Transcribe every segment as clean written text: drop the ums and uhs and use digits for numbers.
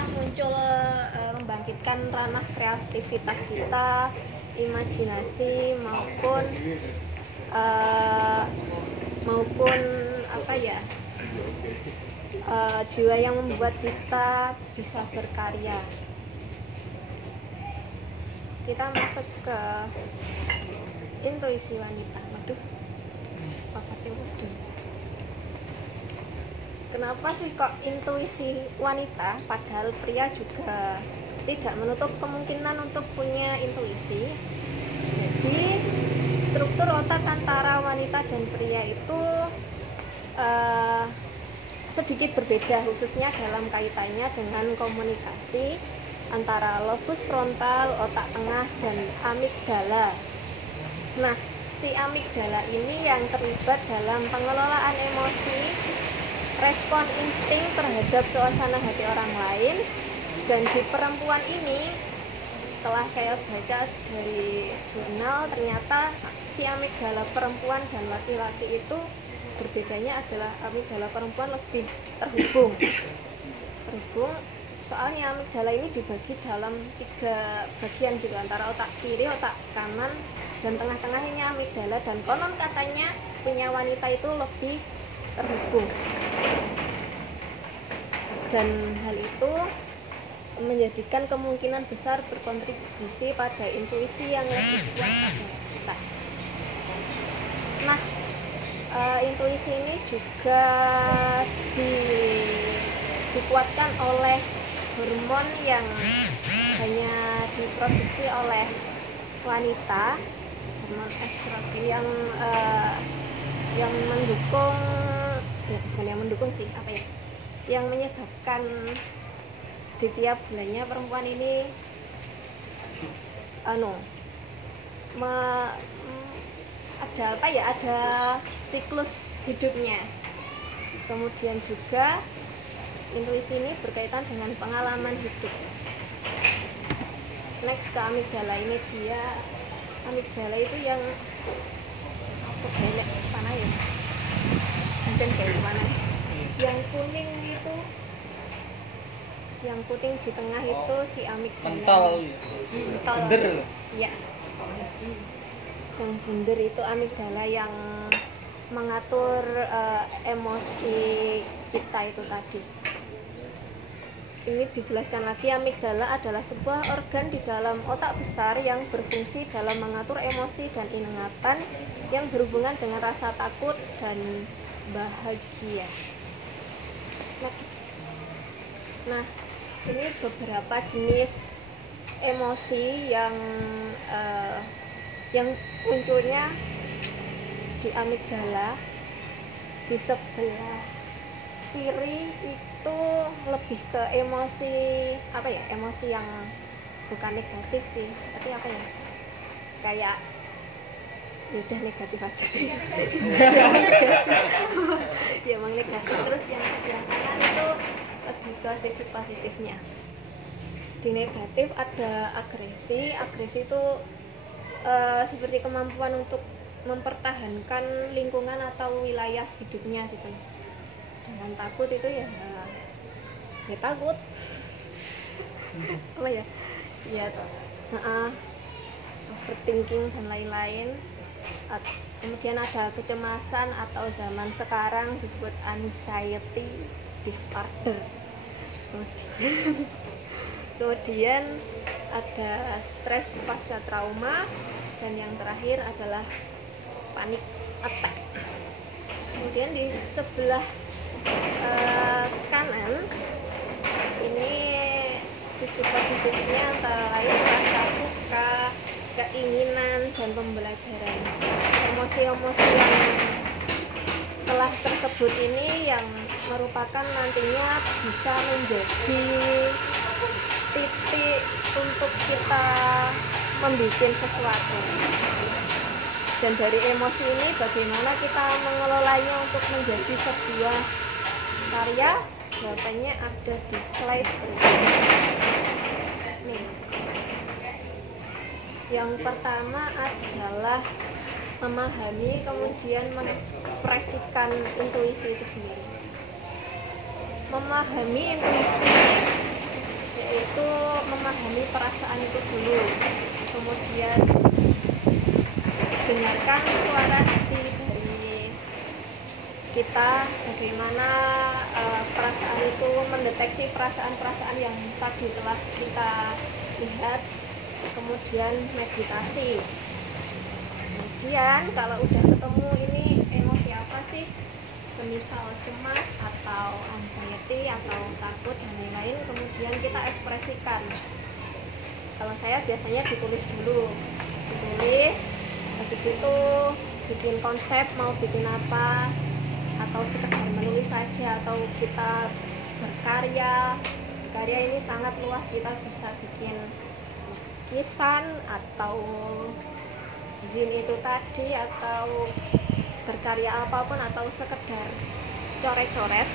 setelah muncul membangkitkan ranah kreativitas kita, imajinasi maupun apa ya, jiwa yang membuat kita bisa berkarya. Kita masuk ke intuisi wanita. Waduh, kenapa sih kok intuisi wanita, padahal pria juga tidak menutup kemungkinan untuk punya intuisi. Jadi struktur otak antara wanita dan pria itu sedikit berbeda, khususnya dalam kaitannya dengan komunikasi antara lobus frontal, otak tengah, dan amigdala. Nah, si amigdala ini yang terlibat dalam pengelolaan emosi, respon insting terhadap suasana hati orang lain. Dan di perempuan ini, setelah saya baca dari jurnal, ternyata si amigdala perempuan dan laki-laki itu berbedanya adalah amigdala perempuan lebih terhubung. Soalnya amigdala ini dibagi dalam 3 bagian gitu, antara otak kiri, otak kanan, dan tengah-tengahnya amigdala, dan konon katanya punya wanita itu lebih terhubung. Dan hal itu menjadikan kemungkinan besar berkontribusi pada intuisi yang lebih kuat pada kita. Nah, intuisi ini juga dikuatkan oleh hormon yang hanya diproduksi oleh wanita, hormon estrogen yang mendukung, ya bukan yang mendukung sih, yang menyebabkan di tiap bulannya perempuan ini ada siklus hidupnya. Kemudian juga intuisi ini berkaitan dengan pengalaman hidup. Next ke amigdala ini, amigdala itu yang mana ya? Mungkin kayak gimana? Yang kuning itu, yang putih di tengah itu si amigdala. Bunder. Ya. Yang bunder itu amigdala yang mengatur emosi kita itu tadi. Ini dijelaskan lagi, amigdala adalah sebuah organ di dalam otak besar yang berfungsi dalam mengatur emosi dan ingatan yang berhubungan dengan rasa takut dan bahagia. Next. Nah, ini beberapa jenis emosi yang munculnya di amigdala. Di sebelah kiri itu lebih ke emosi emosi yang bukan negatif sih, tapi kayak udah negatif aja. Ya emang negatif. Terus yang sebelah kanan itu lebih ke sisi positifnya. Di negatif ada agresi. Agresi itu seperti kemampuan untuk mempertahankan lingkungan atau wilayah hidupnya gitu. Dengan takut itu ya takut. Overthinking dan lain-lain. Kemudian ada kecemasan atau zaman sekarang disebut anxiety disorder. Kemudian ada stres pasca trauma, dan yang terakhir adalah panic attack. Kemudian di sebelah kanan ini sisi positifnya antara lain rasa suka, keinginan, dan pembelajaran. Emosi-emosi yang telah tersebut ini yang merupakan nantinya bisa menjadi titik untuk kita membuat sesuatu. Dan dari emosi ini bagaimana kita mengelolanya untuk menjadi sebuah karya? Jawabannya ada di slide berikutnya. Nih. Yang pertama adalah memahami kemudian mengekspresikan intuisi itu sendiri. Memahami intuisi itu memahami perasaan itu dulu, kemudian dengarkan suara hati dari kita, bagaimana perasaan itu, mendeteksi perasaan-perasaan yang tadi telah kita lihat, kemudian meditasi. Kemudian kalau udah ketemu ini emosi apa sih, semisal cemas atau anxiety atau takut dan lain-lain, kemudian kita ekspresikan. Kalau saya biasanya ditulis dulu, habis itu bikin konsep mau bikin apa, atau sekedar menulis saja, atau kita berkarya. Karya ini sangat luas, kita bisa bikin lukisan atau zin itu tadi, atau berkarya apapun, atau sekedar coret-coret.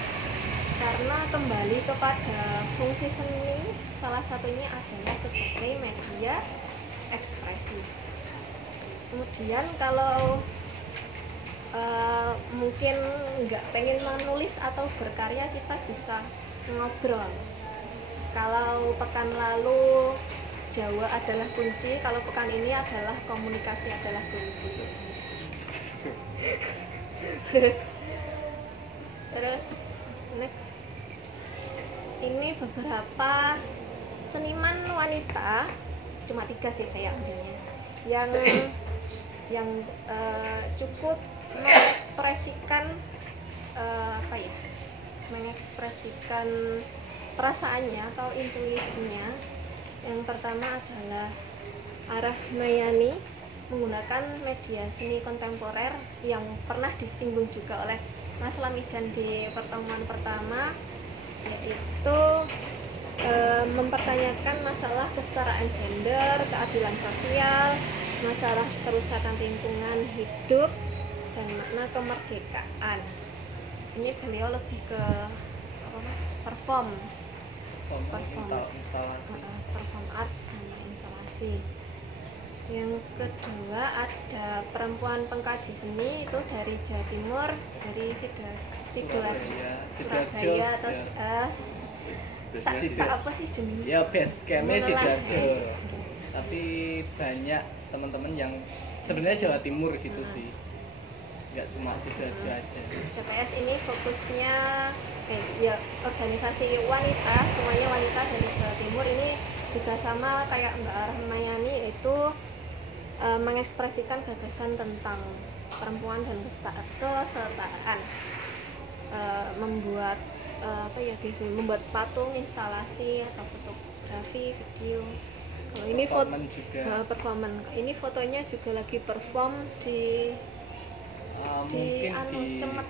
Karena kembali kepada fungsi seni, salah satunya adalah sebagai media ekspresi. Kemudian kalau mungkin nggak pengen menulis atau berkarya, kita bisa ngobrol. Kalau pekan lalu Jawa adalah kunci, kalau pekan ini adalah komunikasi adalah kunci. terus next, ini beberapa seniman wanita, cuma 3 sih saya ambilnya, yang cukup mengekspresikan mengekspresikan perasaannya atau intuisinya. Yang pertama adalah Rahmayani, menggunakan media seni kontemporer yang pernah disinggung juga oleh Mas Lamijan di pertemuan pertama, yaitu mempertanyakan masalah kesetaraan gender, keadilan sosial, masalah kerusakan lingkungan hidup, dan makna kemerdekaan. Ini beliau lebih ke perform art sama instalasi. Yang kedua ada perempuan pengkaji seni, itu dari Jawa Timur, dari Surabaya atau apa sih jenis? Ya base campnya Sidoarjo. Tapi banyak teman-teman yang sebenarnya Jawa Timur gitu sih, nggak cuma Sidoarjo aja. CPS ini fokusnya ya organisasi wanita, semuanya wanita dari Jawa Timur. Ini juga sama kayak Mbak Rahmayani, yaitu mengekspresikan gagasan tentang perempuan dan kesetaraan, membuat membuat patung, instalasi atau fotografi, video. Kalau ini performance. Ini fotonya juga lagi perform di Cemet.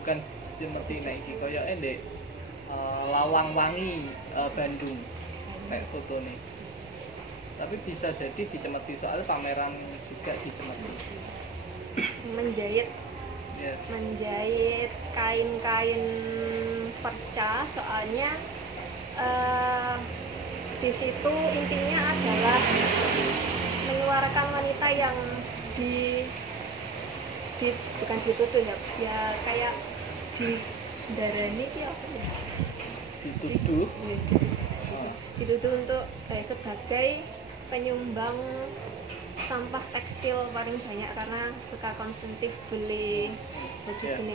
Bukan Cemet iki koyo ndek Lawang Wangi, Bandung. Kayak foto nih. Tapi bisa jadi dicemeti, soal pameran juga dicemeti. Menjahit kain-kain perca, soalnya di situ intinya adalah mengeluarkan wanita yang bukan dituduh ya kayak didarani apa ya? Dituduh untuk sebagai penyumbang sampah tekstil paling banyak, karena suka konsumtif beli baju gini.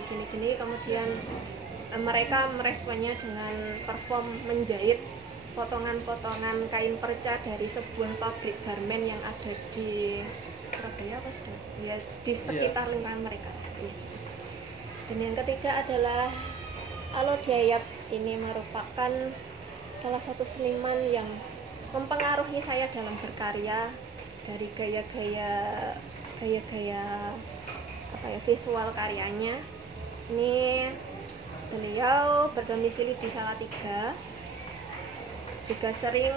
Kemudian mereka meresponnya dengan perform menjahit potongan-potongan kain perca dari sebuah pabrik garmen yang ada di Surabaya ya, di sekitar lingkungan mereka. Dan yang ketiga adalah Alodiayap. Ini merupakan salah satu seniman yang mempengaruhi saya dalam berkarya, dari gaya-gaya visual karyanya. Ini beliau berdomisili di Salatiga, juga sering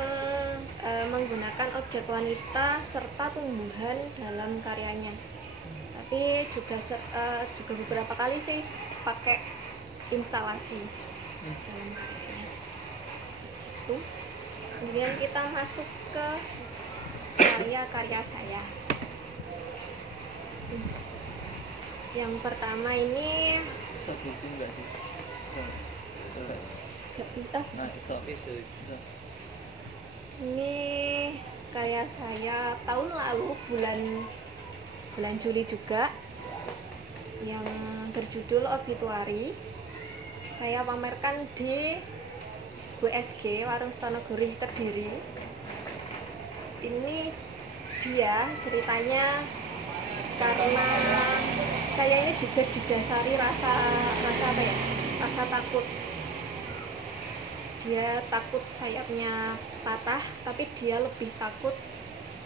menggunakan objek wanita serta tumbuhan dalam karyanya, tapi juga beberapa kali sih pakai instalasi dalam karyanya. Kemudian kita masuk ke karya-karya saya. Yang pertama ini nggak sih? nggak bisa. Nah, Ini karya saya tahun lalu bulan Juli juga, yang berjudul Obituari. Saya pamerkan di WSG Warung Stonogori Kediri. Ini dia ceritanya karena saya ini juga didasari rasa apa ya, rasa takut. Dia takut sayapnya patah, tapi dia lebih takut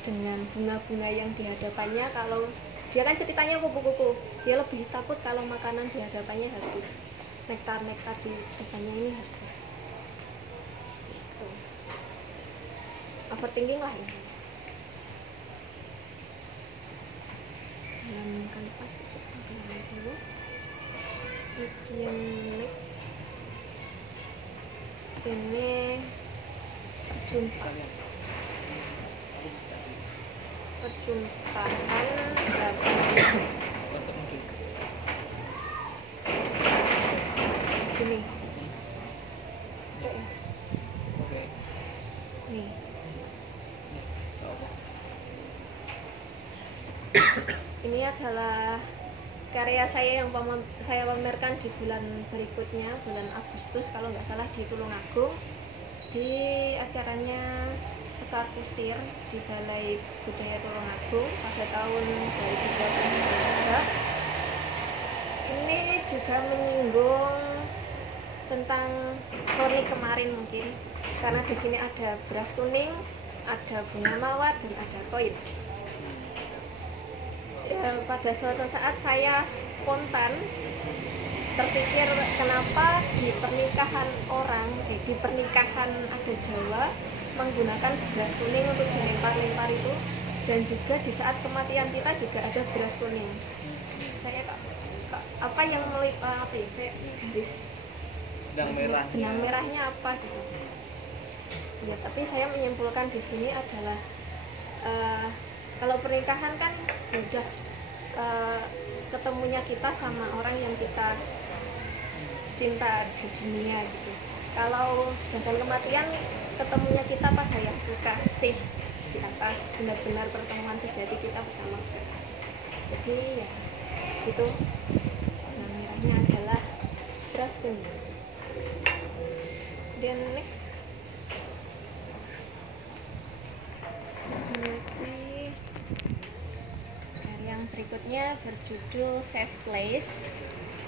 dengan bunga-bunga yang di hadapannya. Kalau dia kan ceritanya kupu-kupu, dia lebih takut kalau makanan di hadapannya habis, nektar di depannya ini habis. Gitu. Overthinking lah ini. Dalam kanvas coba dulu. Kemudian next ini perjumpaan gini. Nih. Ini adalah karya saya yang saya pamerkan di bulan berikutnya, bulan Agustus kalau nggak salah, di Tulungagung, di acaranya Sekar Kusir di Balai Budaya Tulungagung pada tahun 2023. Ini juga menyinggung tentang kronik kemarin mungkin, karena di sini ada beras kuning, ada bunga mawar, dan ada koin. Pada suatu saat saya spontan terpikir, kenapa di pernikahan di pernikahan adat Jawa menggunakan beras kuning untuk dilempar-lempar itu, dan juga di saat kematian kita juga ada beras kuning. Saya apa yang apa ya, kayak garis benang merahnya apa gitu. Ya, tapi saya menyimpulkan di sini adalah kalau pernikahan kan udah ketemunya kita sama orang yang kita cinta di dunia gitu. Kalau sedangkan kematian, ketemunya kita pada yang kekasih di atas, benar-benar pertemuan sejati kita bersama kekasih. Jadi ya itu, namanya adalah beras kuning. Dan next yang berikutnya berjudul Safe Place.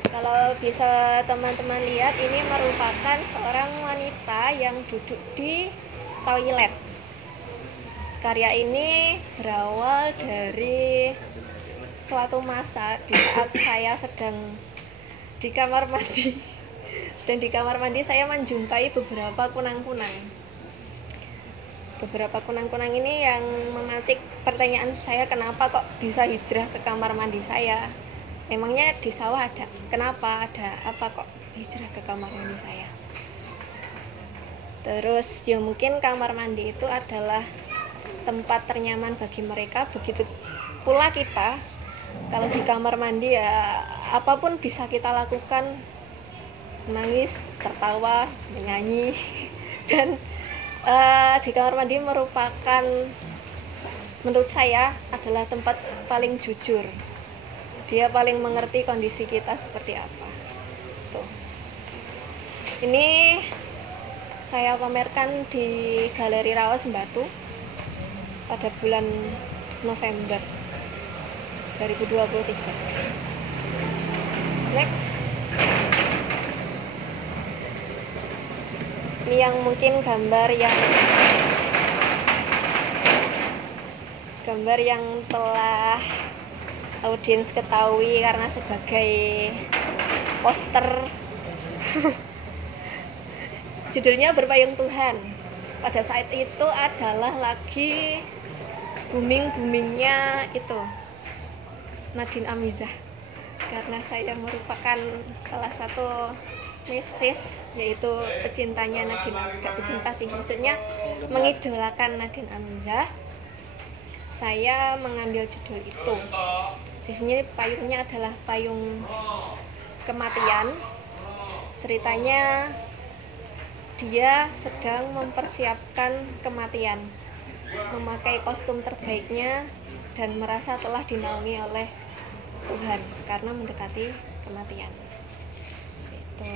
Kalau bisa teman-teman lihat, ini merupakan seorang wanita yang duduk di toilet. Karya ini berawal dari suatu masa di saat saya sedang di kamar mandi. Dan di kamar mandi saya menjumpai beberapa kunang-kunang. Beberapa kunang-kunang ini yang memantik pertanyaan saya, kenapa kok bisa hijrah ke kamar mandi saya? Emangnya di sawah ada? Kenapa ada? Apa kok hijrah ke kamar mandi saya? Terus ya mungkin kamar mandi itu adalah tempat ternyaman bagi mereka. Begitu pula kita, kalau di kamar mandi ya apapun bisa kita lakukan, menangis, tertawa, menyanyi. Dan di kamar mandi merupakan, menurut saya, adalah tempat paling jujur. Dia paling mengerti kondisi kita seperti apa. Tuh. Ini saya pamerkan di Galeri Raos Batu pada bulan November 2023. Next. Ini yang mungkin gambar yang telah audiens ketahui karena sebagai poster. Judulnya Berpayung Tuhan. Pada saat itu adalah lagi booming-boomingnya itu Nadine Amizah, karena saya merupakan salah satu misis, yaitu pecintanya Nadine, gak pecinta sih, maksudnya mengidolakan Nadine Amizah. Saya mengambil judul itu. Di sini payungnya adalah payung kematian. Ceritanya dia sedang mempersiapkan kematian, memakai kostum terbaiknya dan merasa telah dinaungi oleh Tuhan karena mendekati kematian. Itu.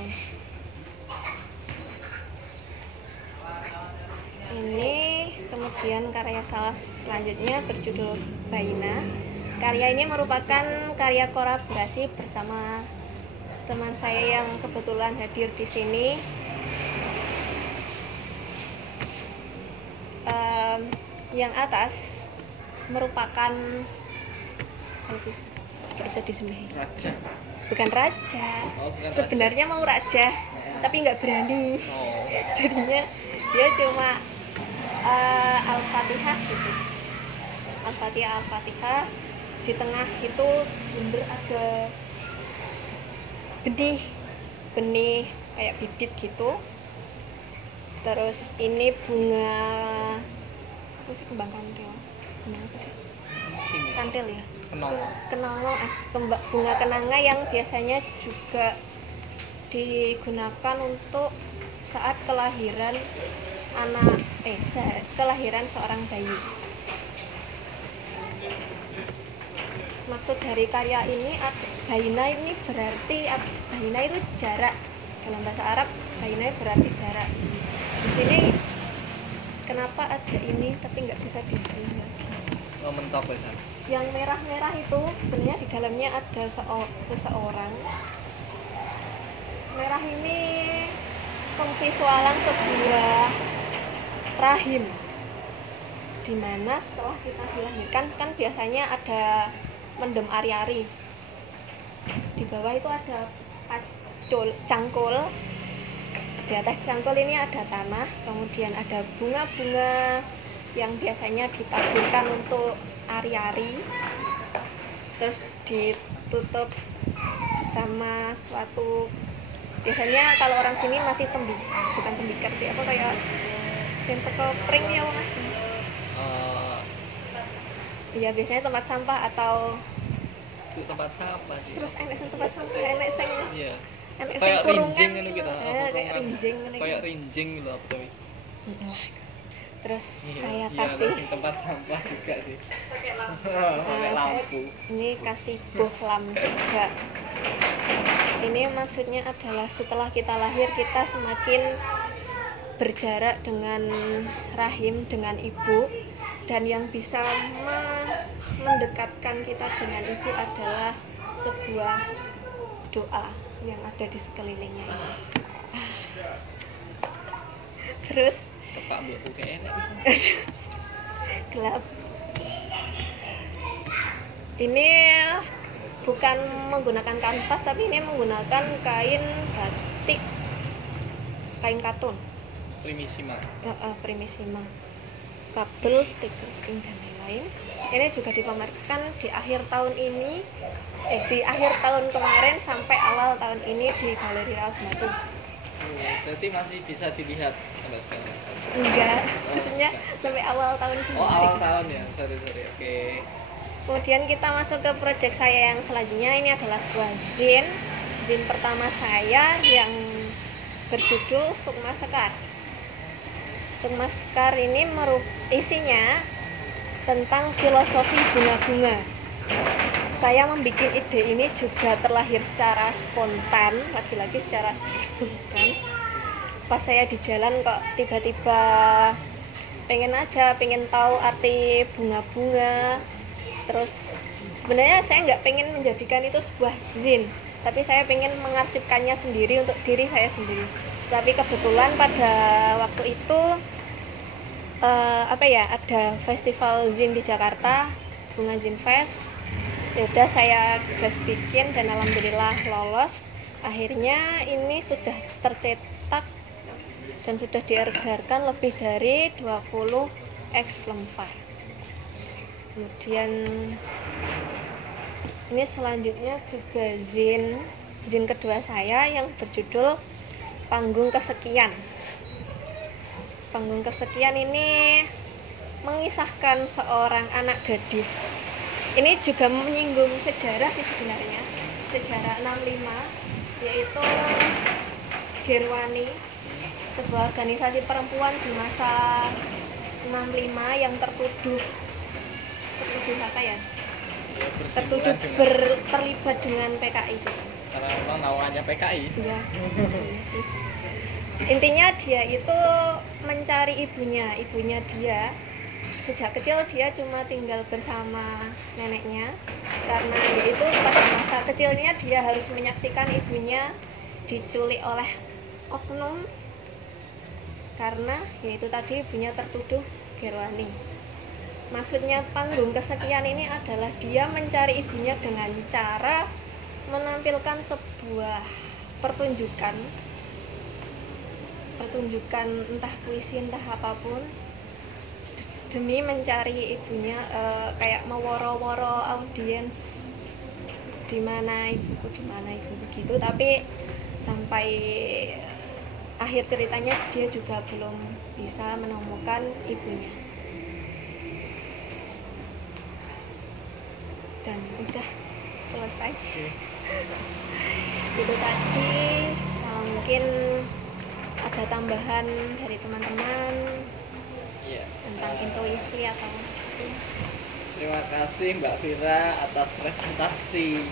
Ini kemudian karya selanjutnya berjudul Baina. Karya ini merupakan karya kolaborasi bersama teman saya yang kebetulan hadir di sini. Yang atas merupakan bisa disembelih. Raja. Bukan raja. Oh, bukan sebenarnya raja. Mau raja, tapi nggak berani. Oh. Jadinya dia cuma Al-Fatihah gitu. Al-Fatihah di tengah itu bundar ada benih kayak bibit gitu. Terus ini bunga apa sih, kembang kantil. Apa sih? Kantil ya? Bunga kenanga yang biasanya juga digunakan untuk saat kelahiran kelahiran seorang bayi. Maksud dari karya ini, baina ini berarti baina itu jarak. Dalam bahasa Arab, baina berarti jarak. Di sini kenapa ada ini tapi nggak bisa disini lagi? Oh, mentok ya. Yang merah-merah itu sebenarnya di dalamnya ada seseorang. Merah ini pemvisualan sebuah rahim, dimana setelah kita dilahirkan kan biasanya ada mendem ari-ari. Di bawah itu ada cangkul. Di atas cangkul ini ada tanah, kemudian ada bunga-bunga yang biasanya ditaburkan untuk ari-ari, terus ditutup sama suatu, biasanya kalau orang sini masih bukan tembikar sih, apa kayak teko pring ya masih. Iya, biasanya tempat sampah atau itu tempat sampah sih. Terus enek sing tempat sampah, enek sing iya. Enek sing Kayak kurungan rinjing ini kita. kayak rinjing ngene iki. Kayak rinjing lho apa tuh. Terus Iya, saya iya, kasih tempat sampah juga sih. Pakai Saya lampu. ini kasih bohlam juga. Ini maksudnya adalah setelah kita lahir kita semakin berjarak dengan rahim, dengan ibu, dan yang bisa mendekatkan kita dengan ibu adalah sebuah doa yang ada di sekelilingnya ini. Terus Tepak mbokku kayak enak bisa. gelap. Ini bukan menggunakan kanvas, tapi ini menggunakan kain batik, kain katun. Primissima. Primissima. Kabel, stiker, dan lain-lain. Ini juga dipamerkan di akhir tahun ini, di akhir tahun kemarin sampai awal tahun ini di Galeri Raos Batu. Berarti masih bisa dilihat sampai sekarang? Enggak, maksudnya sampai awal tahun juga. Oh, awal tahun ya, sorry, oke. Kemudian kita masuk ke proyek saya yang selanjutnya. Ini adalah sebuah zin pertama saya yang berjudul Sukma Sekar. Sukma Sekar ini isinya tentang filosofi bunga-bunga. Saya membuat ide ini juga terlahir secara spontan, lagi-lagi secara spontan. Pas saya di jalan kok tiba-tiba pengen tahu arti bunga-bunga. Terus sebenarnya saya nggak pengen menjadikan itu sebuah zin, tapi saya pengen mengarsipkannya sendiri untuk diri saya sendiri. Tapi kebetulan pada waktu itu ada festival zin di Jakarta, Bunga Zin Fest. Yaudah saya gas bikin dan alhamdulillah lolos. Akhirnya ini sudah tercetak dan sudah diedarkan lebih dari 20 lembar. Kemudian ini selanjutnya juga zin kedua saya yang berjudul Panggung Kesekian. Panggung Kesekian ini mengisahkan seorang anak gadis. Ini juga menyinggung sejarah sih sebenarnya, sejarah 65, yaitu Gerwani, sebuah organisasi perempuan di masa 65 yang tertuduh apa ya? Ya, Tertuduh dengan terlibat dengan PKI juga. karena memang naungannya PKI. Iya, iya sih. Intinya dia itu mencari ibunya dia. Sejak kecil dia cuma tinggal bersama neneknya karena yaitu pada masa kecilnya dia harus menyaksikan ibunya diculik oleh oknum karena yaitu tadi ibunya tertuduh Gerwani. Maksudnya panggung kesekian ini adalah dia mencari ibunya dengan cara menampilkan sebuah pertunjukan entah puisi entah apapun demi mencari ibunya, kayak meworo-woro audiens di mana ibu begitu, tapi sampai akhir ceritanya dia juga belum bisa menemukan ibunya. Dan udah selesai. Itu tadi. Mungkin ada tambahan dari teman-teman tentang intuisi atau terima kasih Mbak Vira atas presentasi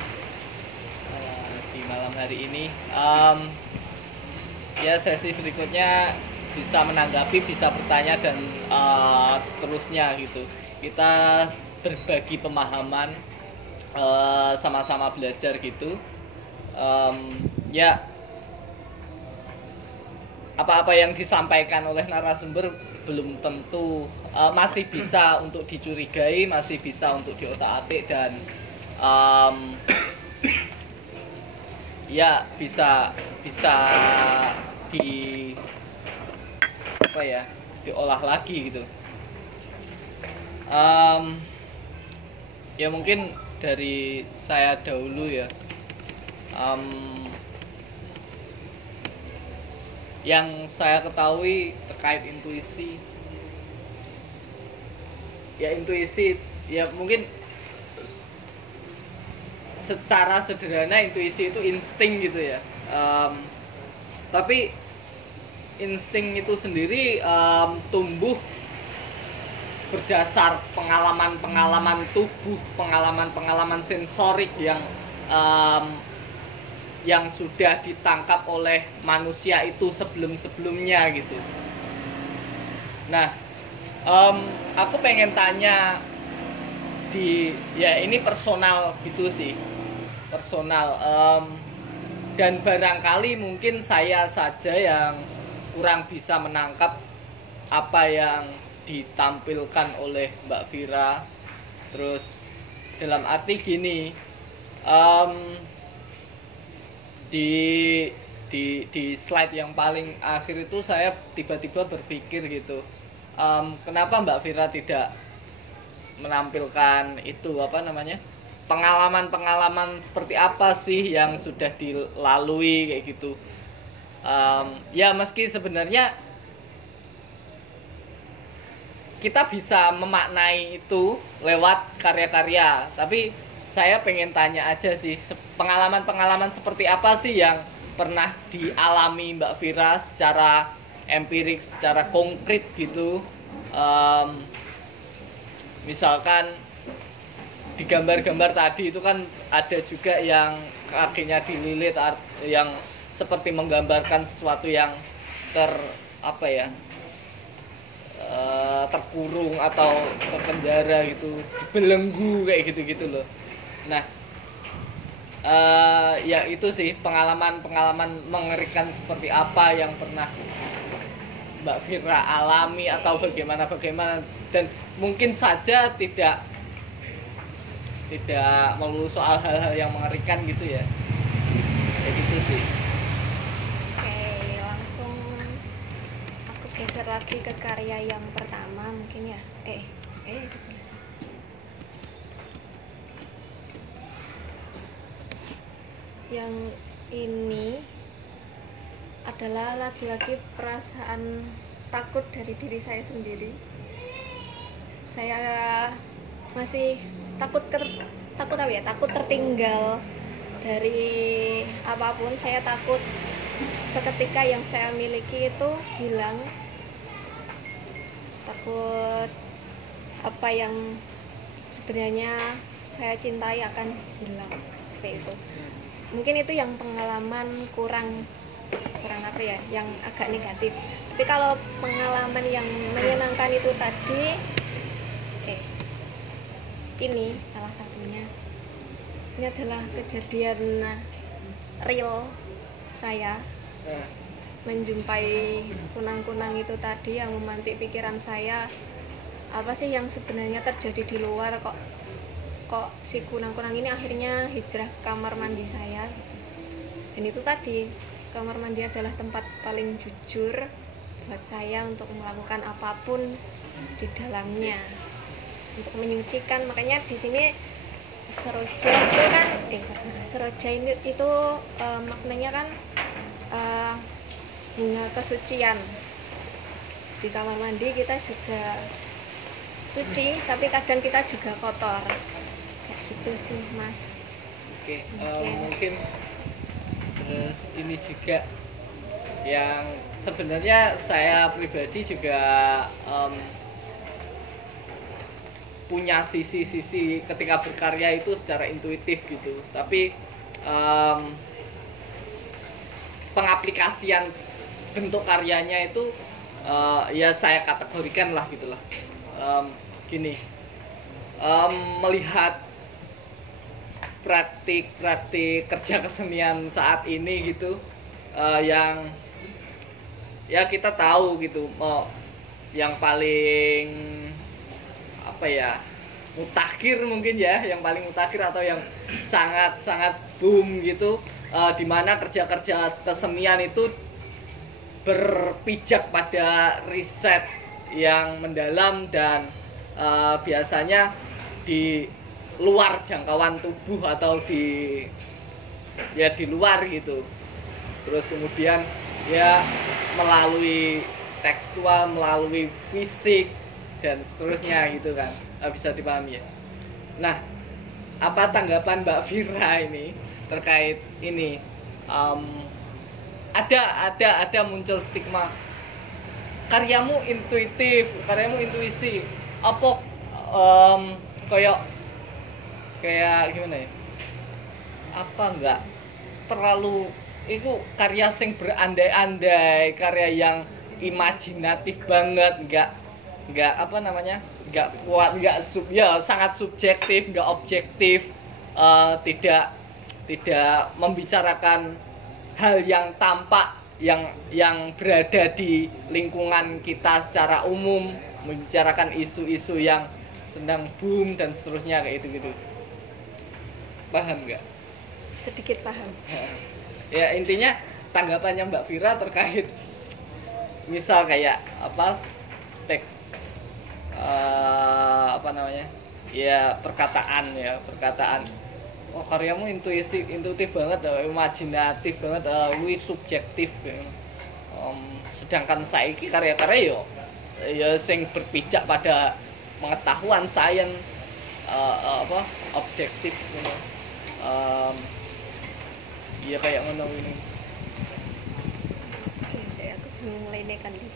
di malam hari ini. Ya, sesi berikutnya bisa menanggapi, bisa bertanya dan seterusnya gitu. Kita berbagi pemahaman, sama-sama belajar gitu. Ya, apa-apa yang disampaikan oleh narasumber belum tentu masih bisa untuk dicurigai, masih bisa untuk diotak-atik dan ya bisa diolah lagi gitu. Ya mungkin dari saya dahulu ya. Yang saya ketahui terkait intuisi ya mungkin secara sederhana intuisi itu insting gitu ya, tapi insting itu sendiri tumbuh berdasar pengalaman tubuh, pengalaman sensorik yang sudah ditangkap oleh manusia itu sebelumnya gitu. Nah, aku pengen tanya ini personal gitu sih, personal, dan barangkali mungkin saya saja yang kurang bisa menangkap apa yang ditampilkan oleh Mbak Vira. Terus dalam arti gini, di slide yang paling akhir itu saya tiba-tiba berpikir gitu, kenapa Mbak Vira tidak menampilkan itu pengalaman seperti apa sih yang sudah dilalui kayak gitu. Ya meski sebenarnya kita bisa memaknai itu lewat karya-karya, tapi saya pengen tanya aja sih, pengalaman-pengalaman seperti apa sih yang pernah dialami Mbak Vira secara empirik, secara konkret gitu. Misalkan di gambar-gambar tadi itu kan ada juga yang kakinya dililit, yang seperti menggambarkan sesuatu yang terkurung atau terpenjara gitu, dibelenggu kayak gitu-gitu loh. Nah, ya itu sih pengalaman mengerikan seperti apa yang pernah Mbak Vira alami atau bagaimana, dan mungkin saja tidak melulu soal hal-hal yang mengerikan gitu ya. Kayak gitu sih. Oke, langsung aku geser lagi ke karya yang pertama mungkin ya. Yang ini adalah lagi-lagi perasaan takut dari diri saya sendiri. Saya masih takut tertinggal dari apapun. Saya takut seketika yang saya miliki itu hilang. Takut apa yang sebenarnya saya cintai akan hilang, seperti itu. Mungkin itu yang pengalaman kurang apa ya, yang agak negatif. Tapi kalau pengalaman yang menyenangkan itu tadi, ini salah satunya. Ini adalah kejadian real saya menjumpai kunang-kunang itu tadi yang memantik pikiran saya. Apa sih yang sebenarnya terjadi di luar, kok si kunang-kunang ini akhirnya hijrah ke kamar mandi saya gitu. Dan itu tadi, kamar mandi adalah tempat paling jujur buat saya untuk melakukan apapun di dalamnya, untuk menyucikan. Makanya di sini seroja itu kan seroja ini itu maknanya kan bunga kesucian. Di kamar mandi kita juga suci, tapi kadang kita juga kotor. Kayak gitu sih, Mas. Oke. Mungkin terus ini juga yang sebenarnya saya pribadi juga punya sisi-sisi ketika berkarya itu secara intuitif gitu, tapi pengaplikasian bentuk karyanya itu ya saya kategorikan lah gitulah. Gini, melihat praktik kerja kesenian saat ini gitu, yang ya kita tahu gitu, yang paling apa ya, mutakhir mungkin ya, yang paling mutakhir atau yang sangat boom gitu, dimana kerja-kerja kesenian itu berpijak pada riset yang mendalam dan biasanya di luar jangkauan tubuh atau di luar gitu. Terus kemudian ya melalui tekstual, melalui fisik dan seterusnya gitu kan, bisa dipahami ya. Nah, apa tanggapan Mbak Vira ini terkait ini? Ada muncul stigma karyamu intuitif, karyamu intuisi, apa kayak gimana ya? Apa enggak terlalu itu karya sing berandai-andai, karya yang imajinatif banget, enggak apa namanya? Enggak kuat, sangat subjektif, enggak objektif, tidak membicarakan hal yang tampak, yang berada di lingkungan kita secara umum, membicarakan isu-isu yang sedang boom dan seterusnya kayak gitu. Paham nggak? Sedikit paham. Ya intinya tanggapannya Mbak Vira terkait misal kayak apa apa namanya? Ya perkataan. Oh, karyamu intuitif banget, imajinatif banget, subjektif. Sedangkan saiki karya-karya ya sing berpijak pada pengetahuan sains, objektif gitu. Ya kayak ngono ini. Oke, aku belum mulai nekan nih.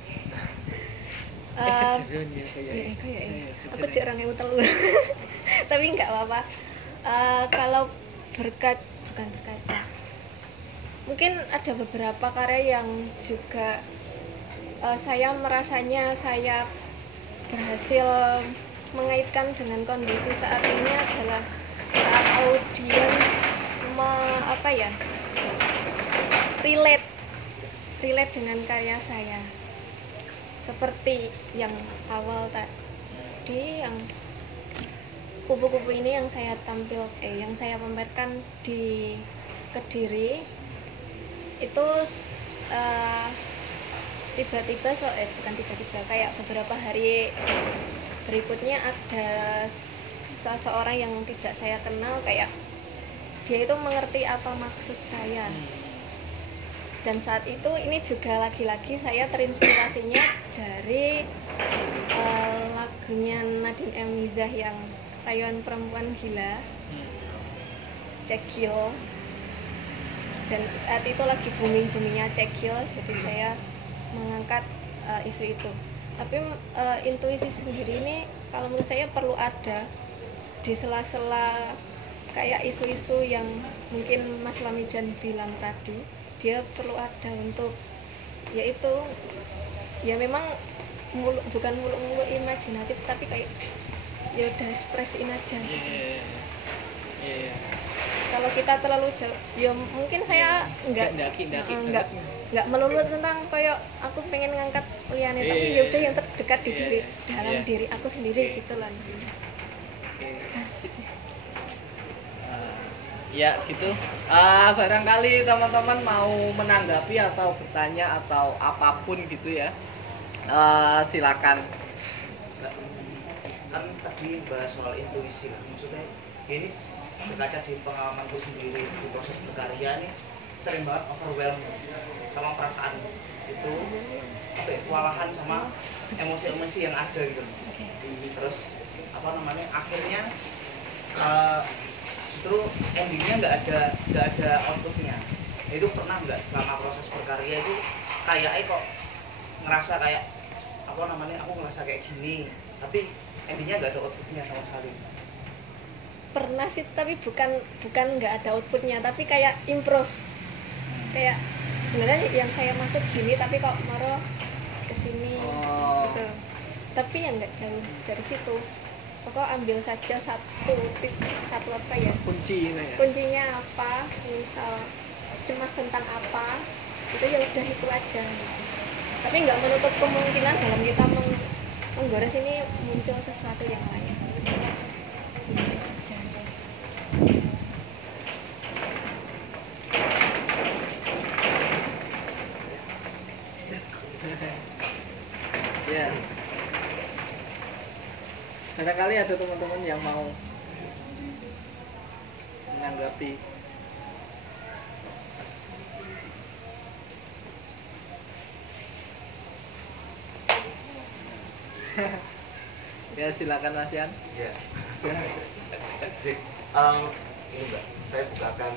Aku cek orang yang telu. Tapi nggak apa-apa. Kalau bukan berkaca, mungkin ada beberapa karya yang juga saya merasanya saya berhasil mengaitkan dengan kondisi saat ini adalah saat audiens relate dengan karya saya, seperti yang awal tadi, yang kupu-kupu ini yang saya yang saya pamerkan di Kediri itu tiba-tiba kayak beberapa hari berikutnya ada seseorang yang tidak saya kenal, kayak dia itu mengerti apa maksud saya. Dan saat itu ini juga lagi-lagi saya terinspirasinya dari lagunya Nadine Amizah yang Rayuan Perempuan Gila, Cekil. dan saat itu lagi boomingnya cekil, jadi saya mengangkat isu itu. Tapi intuisi sendiri ini kalau menurut saya perlu ada di sela-sela kayak isu-isu yang mungkin Mas Lamijan bilang tadi, dia perlu ada untuk yaitu ya memang bukan muluk-muluk imajinatif, tapi kayak ya udah ekspresiin aja. Kalau kita terlalu jauh, ya mungkin saya nggak melulu tentang kayak aku pengen ngangkat liane, tapi ya udah yang terdekat di dalam diri aku sendiri gitu lah. Ya gitu. Barangkali teman-teman mau menanggapi atau bertanya atau apapun gitu ya, silakan. Kan tadi bahas soal intuisi lah, maksudnya ini berkaca di pengalamanku sendiri di proses berkarya nih, sering banget overwhelmed sama perasaan itu, apa ya, kewalahan sama emosi-emosi yang ada gitu. Terus apa namanya, akhirnya justru endingnya nggak ada outputnya. Itu pernah nggak selama proses berkarya itu kayaknya kok ngerasa kayak apa namanya, aku ngerasa kayak gini, tapi endingnya nggak ada outputnya sama sekali? Pernah sih, tapi bukan nggak ada outputnya, tapi kayak improve, kayak sebenarnya yang saya masuk gini tapi kok moro kesini gitu, tapi yang nggak jauh dari situ. Pokok ambil saja satu apa ya, kuncinya apa, misal cemas tentang apa, itu ya udah itu aja gitu. Tapi nggak menutup kemungkinan dalam kita menggores ini muncul sesuatu yang lain. Ya. Barangkali ada teman-teman yang mau menanggapi. Ya silakan Mas Yan. Ya. Jadi, ini Mbak, saya bukakan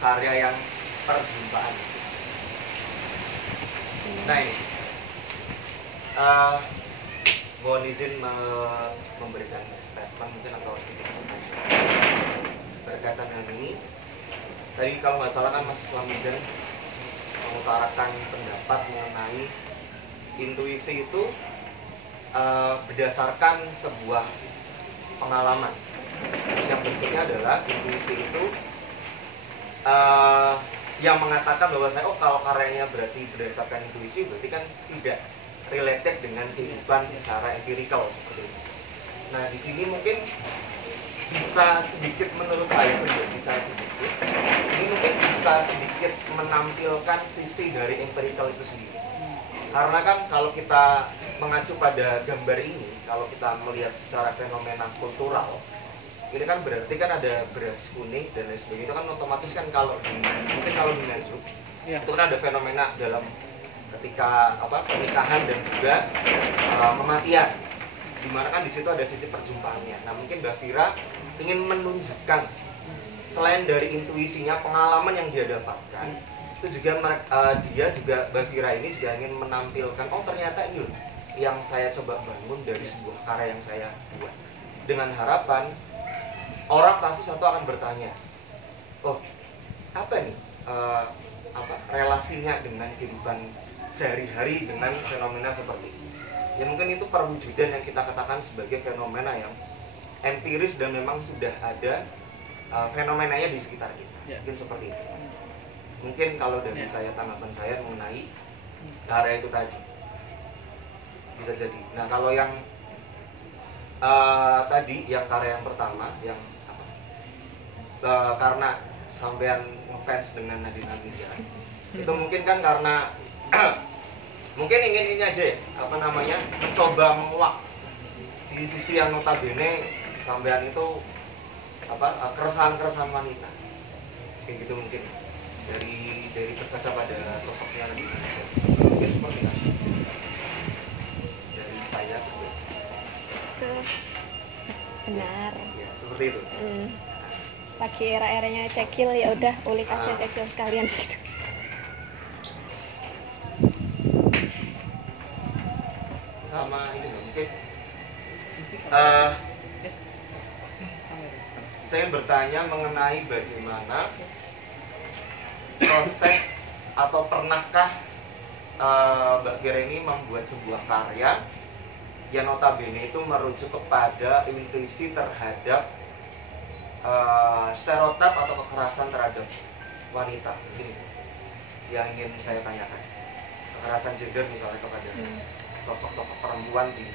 karya yang perjumpaan. Nah ini, mohon izin memberikan statement mungkin atau sedikit berkaitan dengan ini. Tadi kalau nggak salah kan Mas Lamijan mengutarakan pendapat mengenai intuisi itu berdasarkan sebuah pengalaman. Yang berikutnya adalah intuisi itu yang mengatakan bahwa saya, kalau karyanya berarti berdasarkan intuisi, berarti kan tidak related dengan kehidupan secara empirikal seperti itu. Nah di sini mungkin bisa sedikit, menurut saya pribadi saya sedikit, ini mungkin bisa sedikit menampilkan sisi dari empirikal itu sendiri. Karena kan kalau kita mengacu pada gambar ini, kalau kita melihat secara fenomena kultural, ini kan berarti kan ada beras kuning dan lain sebagainya. Itu kan otomatis kan mungkin kalau di Nganjuk, itu kan ada fenomena dalam ketika pernikahan dan juga kematian, dimana kan di situ ada sisi perjumpaannya. Nah mungkin Mbak Vira ingin menunjukkan selain dari intuisinya, pengalaman yang dia dapatkan, itu juga Mbak Vira ini juga ingin menampilkan, oh ternyata ini loh yang saya coba bangun dari sebuah karya yang saya buat, dengan harapan orang pasti satu akan bertanya, oh apa nih relasinya dengan kehidupan sehari-hari dengan fenomena seperti ini. Ya mungkin itu perwujudan yang kita katakan sebagai fenomena yang empiris dan memang sudah ada fenomenanya di sekitar kita. Mungkin seperti itu, Mas. Mungkin kalau dari saya, tanggapan saya mengenai karya itu tadi bisa jadi. Nah kalau yang tadi yang karya yang pertama yang karena sampean ngefans dengan Nadine Amiza, itu mungkin kan karena mungkin ingin ini aja mencoba menguak sisi yang notabene sampean itu keresahan wanita kayak gitu, mungkin dari terbaca pada sosoknya Nadine Amiza, mungkin seperti itu dari saya seperti benar ya, seperti itu. lagi era-eranya cekil, ya udah ulik aja cekil sekalian gitu. Sama ini mungkin saya bertanya mengenai bagaimana proses atau pernahkah Mbak Kira ini membuat sebuah karya yang notabene itu merujuk kepada intuisi terhadap stereotip atau kekerasan terhadap wanita, mungkin yang ingin saya tanyakan, kekerasan gender misalnya kepada sosok-sosok perempuan di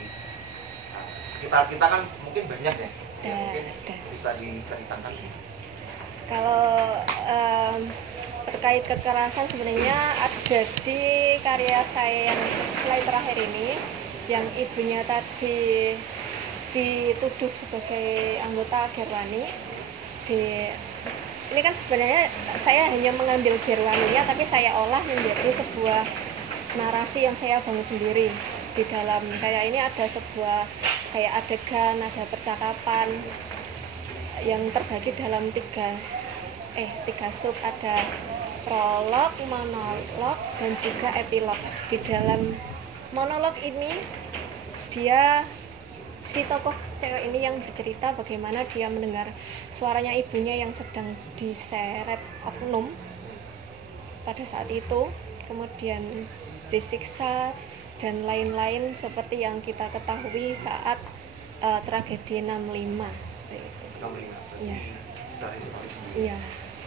sekitar kita kan mungkin banyak ya, yang mungkin bisa diceritakan. Kalau terkait kekerasan sebenarnya ada di karya saya yang slide terakhir ini, yang ibunya tadi dituduh sebagai anggota Gerwani. Ini kan sebenarnya saya hanya mengambil Gerwaninya, tapi saya olah menjadi sebuah narasi yang saya bangun sendiri. Di dalam karya ini ada sebuah kayak adegan, ada percakapan yang terbagi dalam tiga sub, ada prolog, monolog, dan juga epilog. Di dalam monolog ini si tokoh cewek ini yang bercerita bagaimana dia mendengar suaranya ibunya yang sedang diseret oknum pada saat itu, kemudian disiksa dan lain-lain seperti yang kita ketahui saat tragedi 65 seperti itu. 65. Iya. Secara historis. Iya.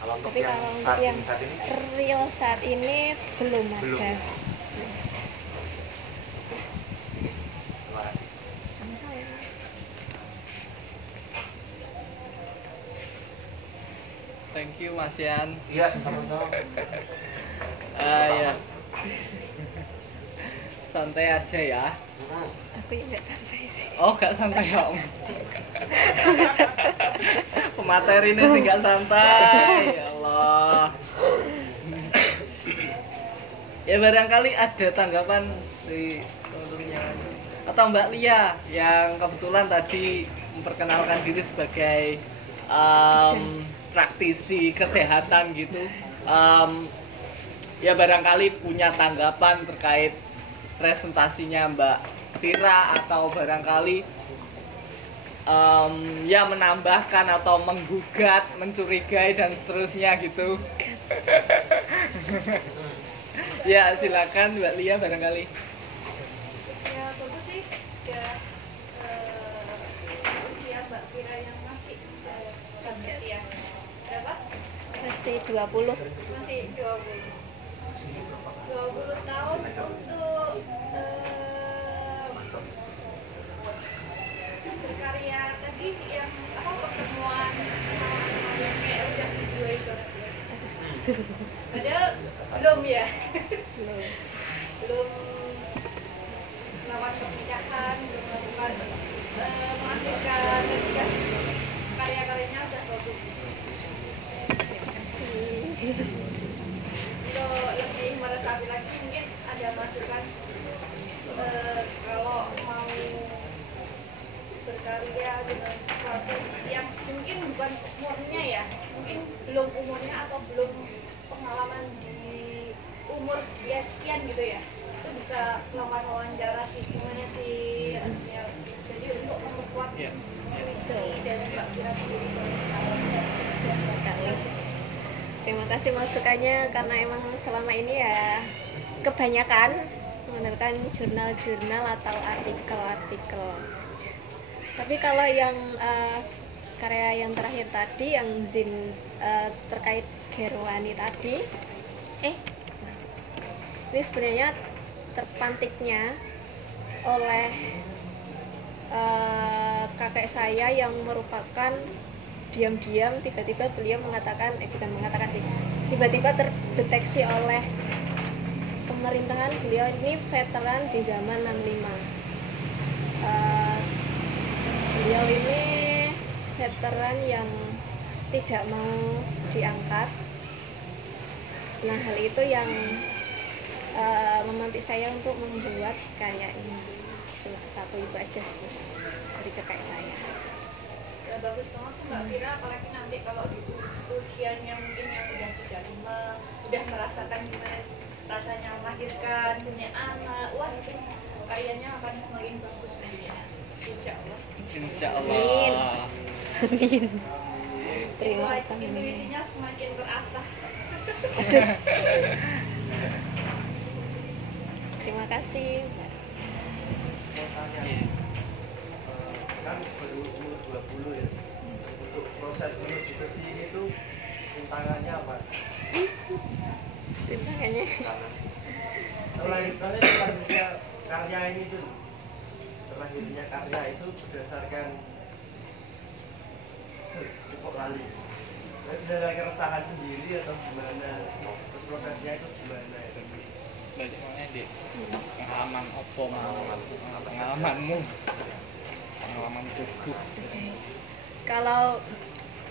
Tapi kalau untuk saat yang ini real saat ini belum belum. ada. Terima kasih. Sama-sama. Thank you Mas Yan. Iya, sama-sama. Ya. Santai aja ya. Aku yang nggak santai sih. Oh, gak santai ya Om. Pemateri ini sih gak santai. Ya Allah. Ya barangkali ada tanggapan dari teman-temannya atau Mbak Lia yang kebetulan tadi memperkenalkan diri sebagai praktisi kesehatan gitu. Ya barangkali punya tanggapan terkait presentasinya Mbak Tira, atau barangkali ya menambahkan atau menggugat, mencurigai dan seterusnya gitu. Ya silakan Mbak Lia barangkali. Ya tentu sih ya usia Mbak Tira yang masih ya berapa? Masih 20. Masih 20 tahun untuk berkarya tadi yang pertemuan yang kayak udah video itu padahal belum ya belum melawan pernikahan, belum melakukan menghasilkan karya-karyanya udah bagus. Untuk lebih meresapi lagi mungkin ada masukan kalau mau berkarya dengan sesuatu yang mungkin bukan umurnya ya, mungkin belum umurnya atau belum pengalaman di umur sekian gitu ya, itu bisa melakukan wawancara sih, gimana sih ya, jadi untuk memperkuat visi dari Mbak Tira sendiri. Terima kasih masukannya, karena emang selama ini ya kebanyakan menggunakan jurnal-jurnal atau artikel-artikel. Tapi kalau yang karya yang terakhir tadi, yang zin terkait Gerwani tadi, ini sebenarnya terpantiknya oleh kakek saya yang merupakan diam-diam tiba-tiba beliau mengatakan, bukan mengatakan sih, tiba-tiba terdeteksi oleh pemerintahan. Beliau ini veteran di zaman 65. Beliau ini veteran yang tidak mau diangkat. Nah, hal itu yang memantik saya untuk membuat karya ini. Cuma satu itu aja sih dari kakek saya. Ya bagus banget sih Mbak Vira, apalagi nanti kalau di usianya mungkin yang udah 35, udah merasakan gimana rasanya melahirkan, punya anak, wah itu karyanya akan semakin bagus nantinya. Insya Allah. Insya Allah. Amin. Terima Mulai kasih. intuisinya semakin terasah. Terima kasih. Mau tanya, kan baru umur 20 ya. Untuk proses menuju ke sini tuh rintangannya apa? Tindakannya. Terlahirnya selanjutnya karya ini tuh, terlahirnya karya itu berdasarkan cukup lali. Tapi berdasarkan keresahan sendiri atau gimana? Terus prosesnya itu gimana? Balik mana Dek? Pengalaman apa mau? Pengalamanmu? Pengalaman tubuh. Kalau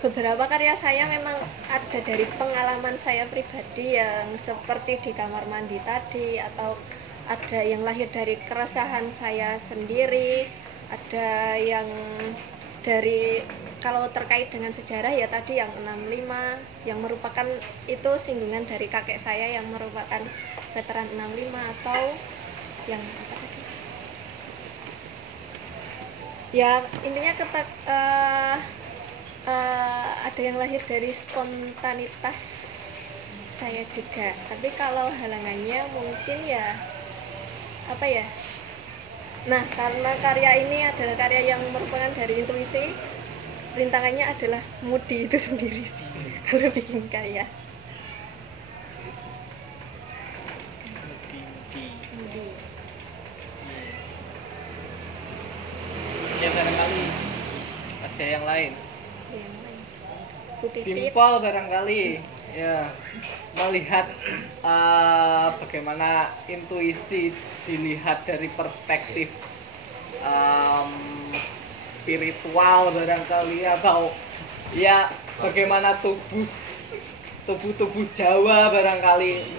beberapa karya saya memang ada dari pengalaman saya pribadi yang seperti di kamar mandi tadi, atau ada yang lahir dari keresahan saya sendiri, ada yang dari, kalau terkait dengan sejarah ya tadi yang 65 yang merupakan itu singgungan dari kakek saya yang merupakan veteran 65, atau yang apa tadi? Ya intinya ada yang lahir dari spontanitas saya juga. Tapi kalau halangannya mungkin ya apa ya? Nah, karena karya ini adalah karya yang merupakan dari intuisi, rintangannya adalah moodi itu sendiri sih kalau bikin karya. Moodi. Ya barangkali ada yang lain. Yang lain. Bu Titit. Timpol barangkali ya, melihat bagaimana intuisi dilihat dari perspektif spiritual barangkali, atau ya bagaimana tubuh Jawa barangkali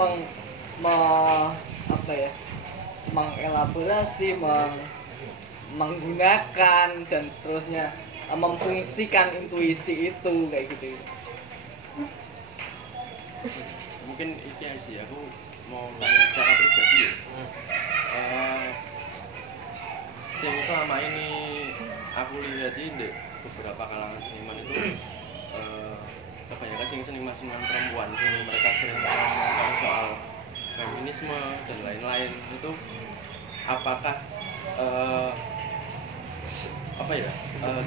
apa ya, mengelaborasi, menggunakan dan seterusnya, memfungsikan intuisi itu kayak gitu. Mungkin itu aja sih, aku mau tanya secara pribadi ya. Yang selama ini aku lihat di beberapa kalangan seniman itu kebanyakan seniman perempuan yang mereka sering ngomongkan soal feminisme dan lain-lain itu, apakah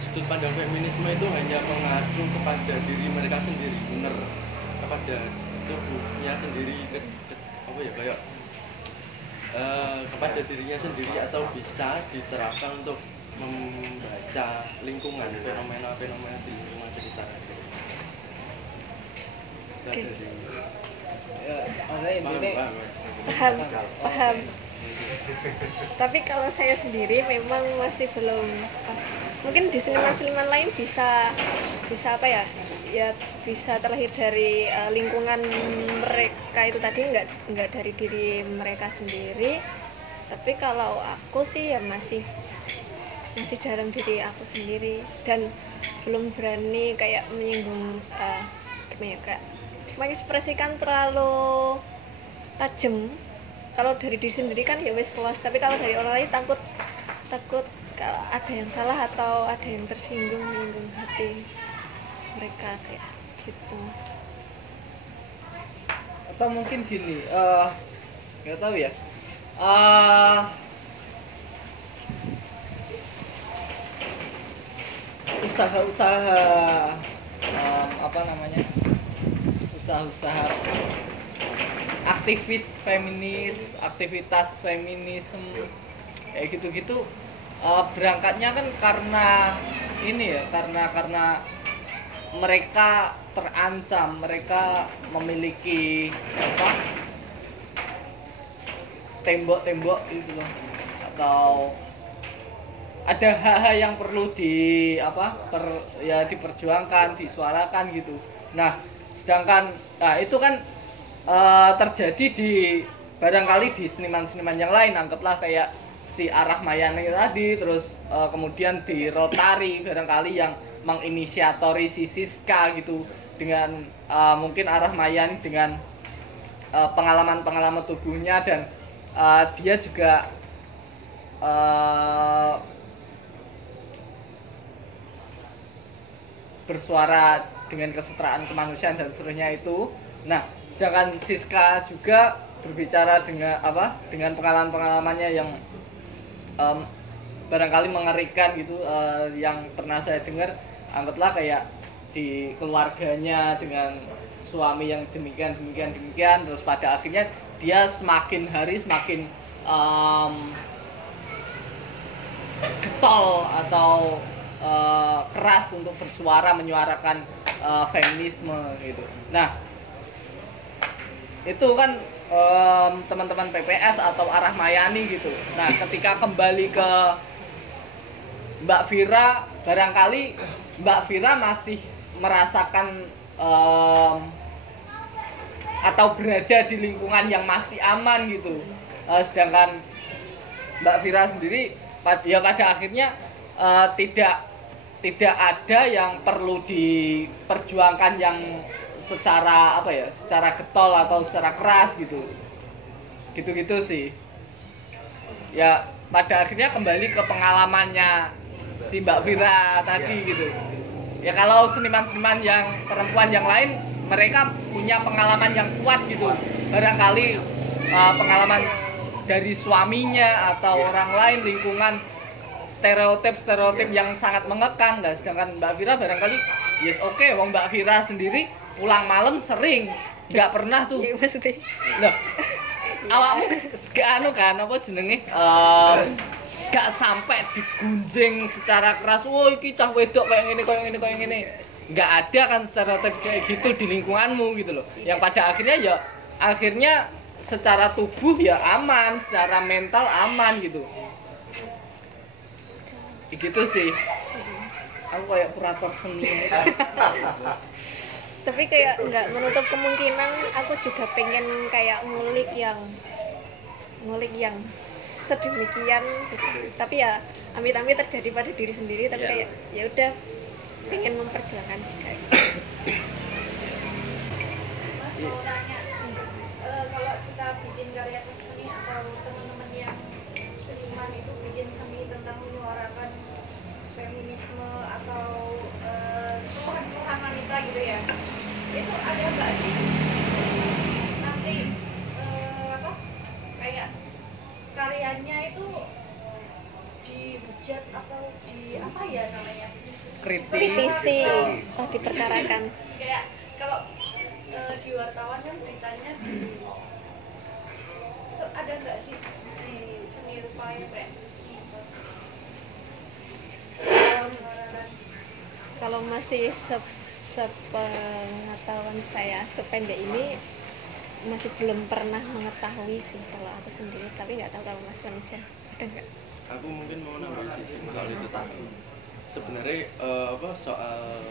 sudut pandang feminisme itu hanya mengacu kepada diri mereka sendiri, benar kepada tubuhnya sendiri, kayak kepada dirinya sendiri, atau bisa diterapkan untuk membaca lingkungan, fenomena-fenomena di lingkungan sekitar. Ya, ada ini Paham. Tapi kalau saya sendiri memang masih belum, mungkin di seniman-seniman lain bisa apa ya, ya bisa terlahir dari lingkungan mereka itu tadi, nggak dari diri mereka sendiri. Tapi kalau aku sih ya masih jarang diri aku sendiri, dan belum berani kayak menyinggung gimana ya, kayak mengekspresikan terlalu tajam. Kalau dari diri sendiri kan ya wes luas, tapi kalau dari orang lain takut kalau ada yang salah atau ada yang tersinggung, menyinggung hati mereka kayak gitu. Atau mungkin gini, nggak tahu ya, usaha-usaha apa namanya, usaha-usaha aktivis feminis, aktivitas feminisme kayak gitu-gitu, berangkatnya kan karena ini ya, karena mereka terancam, mereka memiliki apa, tembok-tembok itu loh, atau ada hal-hal yang perlu diperjuangkan, disuarakan gitu. Nah, sedangkan itu kan terjadi di barangkali di seniman-seniman yang lain, anggaplah kayak si Arah Mayani tadi, terus kemudian di Rotari barangkali yang menginisiatori si Siska gitu dengan mungkin Arah Mayani dengan pengalaman-pengalaman tubuhnya, dan dia juga bersuara dengan kesetaraan kemanusiaan dan seterusnya itu. Nah, sedangkan Siska juga berbicara dengan pengalaman-pengalamannya yang barangkali mengerikan gitu, yang pernah saya dengar, anggaplah kayak di keluarganya dengan suami yang demikian, terus pada akhirnya dia semakin hari semakin getol atau keras untuk bersuara menyuarakan feminisme gitu. Nah, itu kan teman-teman PPS atau Arah Mayani gitu. Nah, ketika kembali ke Mbak Vira, barangkali Mbak Vira masih merasakan atau berada di lingkungan yang masih aman gitu. Sedangkan Mbak Vira sendiri ya pada akhirnya tidak ada yang perlu diperjuangkan yang secara secara getol atau secara keras gitu sih ya. Pada akhirnya kembali ke pengalamannya si Mbak Vira tadi gitu ya. Kalau seniman-seniman yang perempuan yang lain, mereka punya pengalaman yang kuat gitu, barangkali pengalaman dari suaminya atau orang lain, lingkungan, stereotip yang sangat mengekang. Dan sedangkan Mbak Vira barangkali yes oke, wong Mbak Vira sendiri pulang malam sering, nggak pernah tuh. Iya maksudnya. Loh, awakmu gak anu kan apa jenenge? Gak sampai digunjing secara keras. Wah, iki cah wedok kayak ngene. Nggak ada kan stereotip kayak gitu di lingkunganmu gitu loh. Yang pada akhirnya secara tubuh ya aman, secara mental aman gitu. Gitu sih. Aku kayak kurator seni. Tapi kayak nggak menutup kemungkinan aku juga pengen kayak ngulik yang sedemikian gitu. Tapi ya amit-amit terjadi pada diri sendiri, tapi kayak ya udah pengen memperjuangkan juga. Mas mau tanya, kalau kita bikin karya seni atau teman-teman yang seniman itu bikin seni tentang menyuarakan feminisme atau keluhan wanita gitu ya, itu ada nggak sih nanti kayak karyanya itu dihujat atau di apa ya namanya, Kritisi, diperkarakan. kayak kalau di wartawan kan beritanya itu ada nggak sih di seni rupanya kayak Kalau masih sepengetahuan saya sependek ini masih belum pernah mengetahui sih kalau aku sendiri, tapi nggak tahu kalau Mas Kanija ada nggak? Aku mungkin mau nambahin sih soal itu tadi. Sebenarnya soal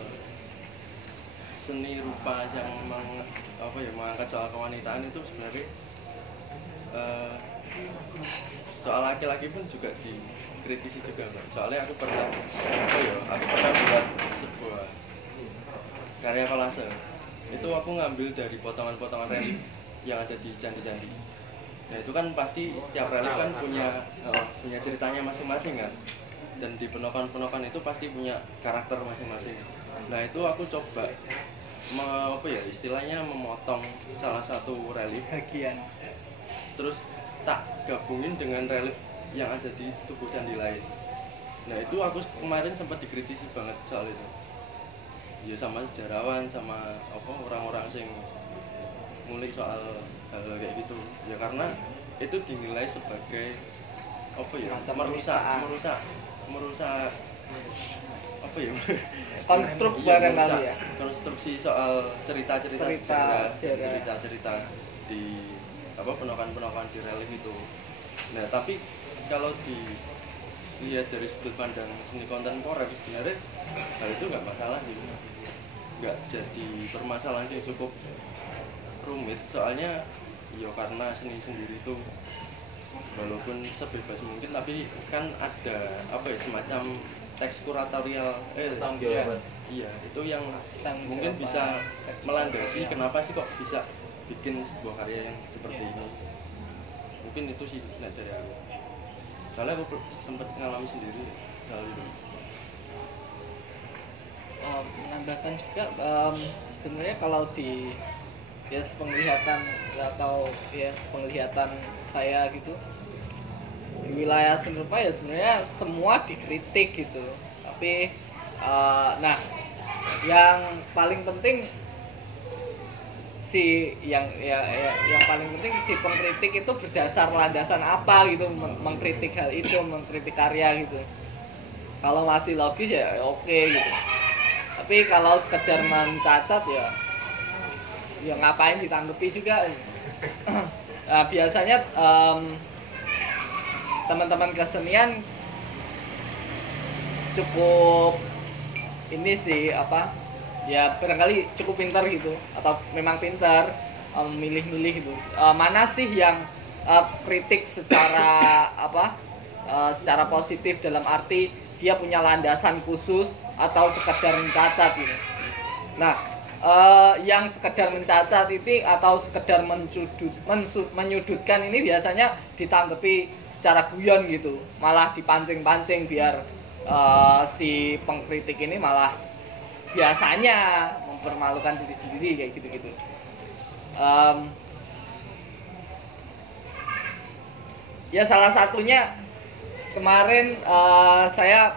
seni rupa yang mengangkat soal kewanitaan itu sebenarnya soal laki-laki pun juga dikritisi juga, Mbak. Soalnya aku pernah buat sebuah karya kolase. Itu aku ngambil dari potongan-potongan relief yang ada di candi-candi. Nah, itu kan pasti setiap relief kan punya ceritanya masing-masing kan. Dan di penokan-penokan itu pasti punya karakter masing-masing. Nah, itu aku coba istilahnya memotong salah satu relief Bagian. terus tak gabungin dengan relief yang ada di tubuh candi lain. Nah, itu aku kemarin sempat dikritisi banget soal itu. Ya sama sejarawan, sama orang-orang yang ngulik soal hal kayak gitu. Ya karena itu dinilai sebagai merusak konstruk iya, barangkali ya. konstruksi soal cerita-cerita di penokan-penokan di relief itu. Nah, tapi kalau dilihat dari sudut pandang seni kontemporer, sebenarnya hal itu nggak masalah sih, nggak jadi permasalahan yang cukup rumit. Soalnya ya karena seni sendiri itu walaupun sebebas mungkin, tapi kan ada semacam teks kuratorial Tanggung jawaban. iya itu yang Tanggung mungkin jawaban, bisa teks melandasi kuratorial. kenapa sih kok bisa bikin sebuah karya yang seperti Iya. ini. Mungkin itu sih nek dari aku. Soalnya aku sempat ngalami sendiri hal itu. Menambahkan juga sebenarnya kalau di ya sepenglihatan atau ya sepenglihatan saya gitu di wilayah seni rupa ya sebenarnya semua dikritik gitu, tapi nah yang paling penting yang paling penting si pengkritik itu berdasar landasan apa gitu mengkritik hal itu, mengkritik karya gitu. Kalau masih logis ya oke gitu. Tapi kalau sekedar mencacat ya ngapain ditanggapi juga. Nah, biasanya teman-teman kesenian cukup ini sih ya barangkali cukup pintar gitu atau memang pintar milih-milih gitu. Mana sih yang kritik secara secara positif dalam arti dia punya landasan khusus atau sekedar mencacat gitu. Nah, yang sekedar mencacat itu atau sekedar menyudutkan ini biasanya ditanggapi secara guyon gitu, malah dipancing-pancing biar si pengkritik ini malah biasanya mempermalukan diri sendiri kayak gitu-gitu. Ya salah satunya kemarin saya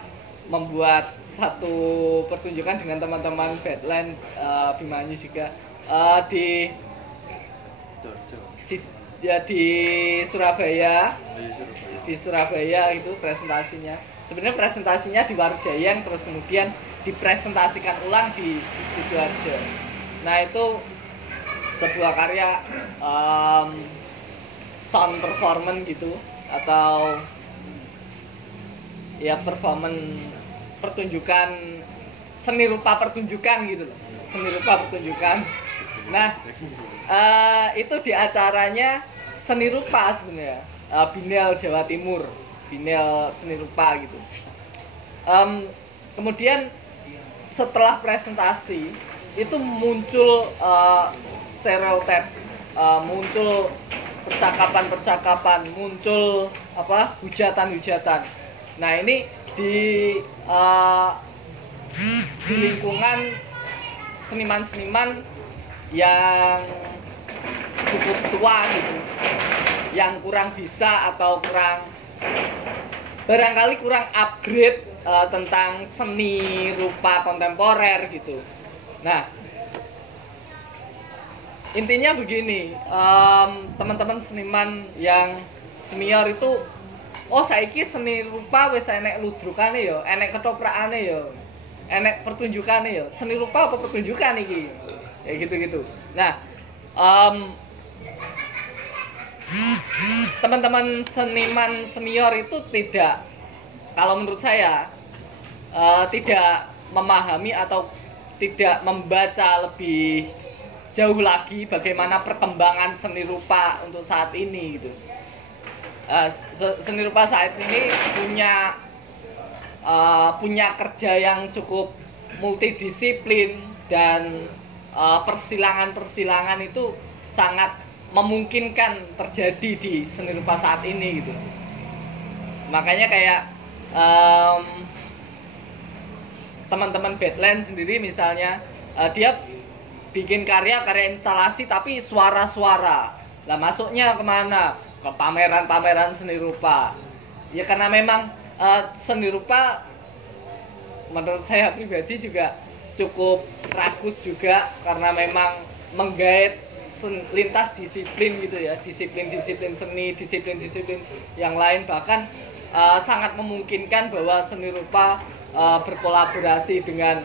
membuat satu pertunjukan dengan teman-teman Badland Bimanyu juga di Surabaya. Di Surabaya itu presentasinya. Sebenarnya presentasinya di Warjayang terus kemudian dipresentasikan ulang di Sidoarjo. Nah itu sebuah karya sound performance gitu atau ya pertunjukan seni rupa pertunjukan gitu loh, seni rupa pertunjukan. Nah itu di acaranya seni rupa sebenarnya Binel Jawa Timur, Binel seni rupa gitu. Kemudian setelah presentasi itu muncul stereotip, muncul percakapan, muncul hujatan. Nah ini di lingkungan seniman-seniman yang cukup tua gitu, yang kurang bisa atau barangkali kurang upgrade tentang seni rupa kontemporer gitu. Nah intinya begini, teman-teman seniman yang senior itu saiki seni rupa wis enek ludrukane ya, enek ketoprakane ya, enek pertunjukane ya. Seni rupa apa pertunjukan iki? Ya gitu-gitu. Nah, teman-teman seniman senior itu tidak, kalau menurut saya tidak memahami atau tidak membaca lebih jauh lagi bagaimana perkembangan seni rupa untuk saat ini gitu. Seni rupa saat ini punya kerja yang cukup multidisiplin dan persilangan itu sangat memungkinkan terjadi di seni rupa saat ini gitu. Makanya kayak teman-teman Badland sendiri misalnya dia bikin karya instalasi tapi suara-suara. Lah masuknya kemana? Ke pameran-pameran seni rupa. Ya karena memang seni rupa menurut saya pribadi juga cukup ragus juga karena memang menggait lintas disiplin gitu ya, disiplin seni, disiplin yang lain, bahkan sangat memungkinkan bahwa seni rupa berkolaborasi dengan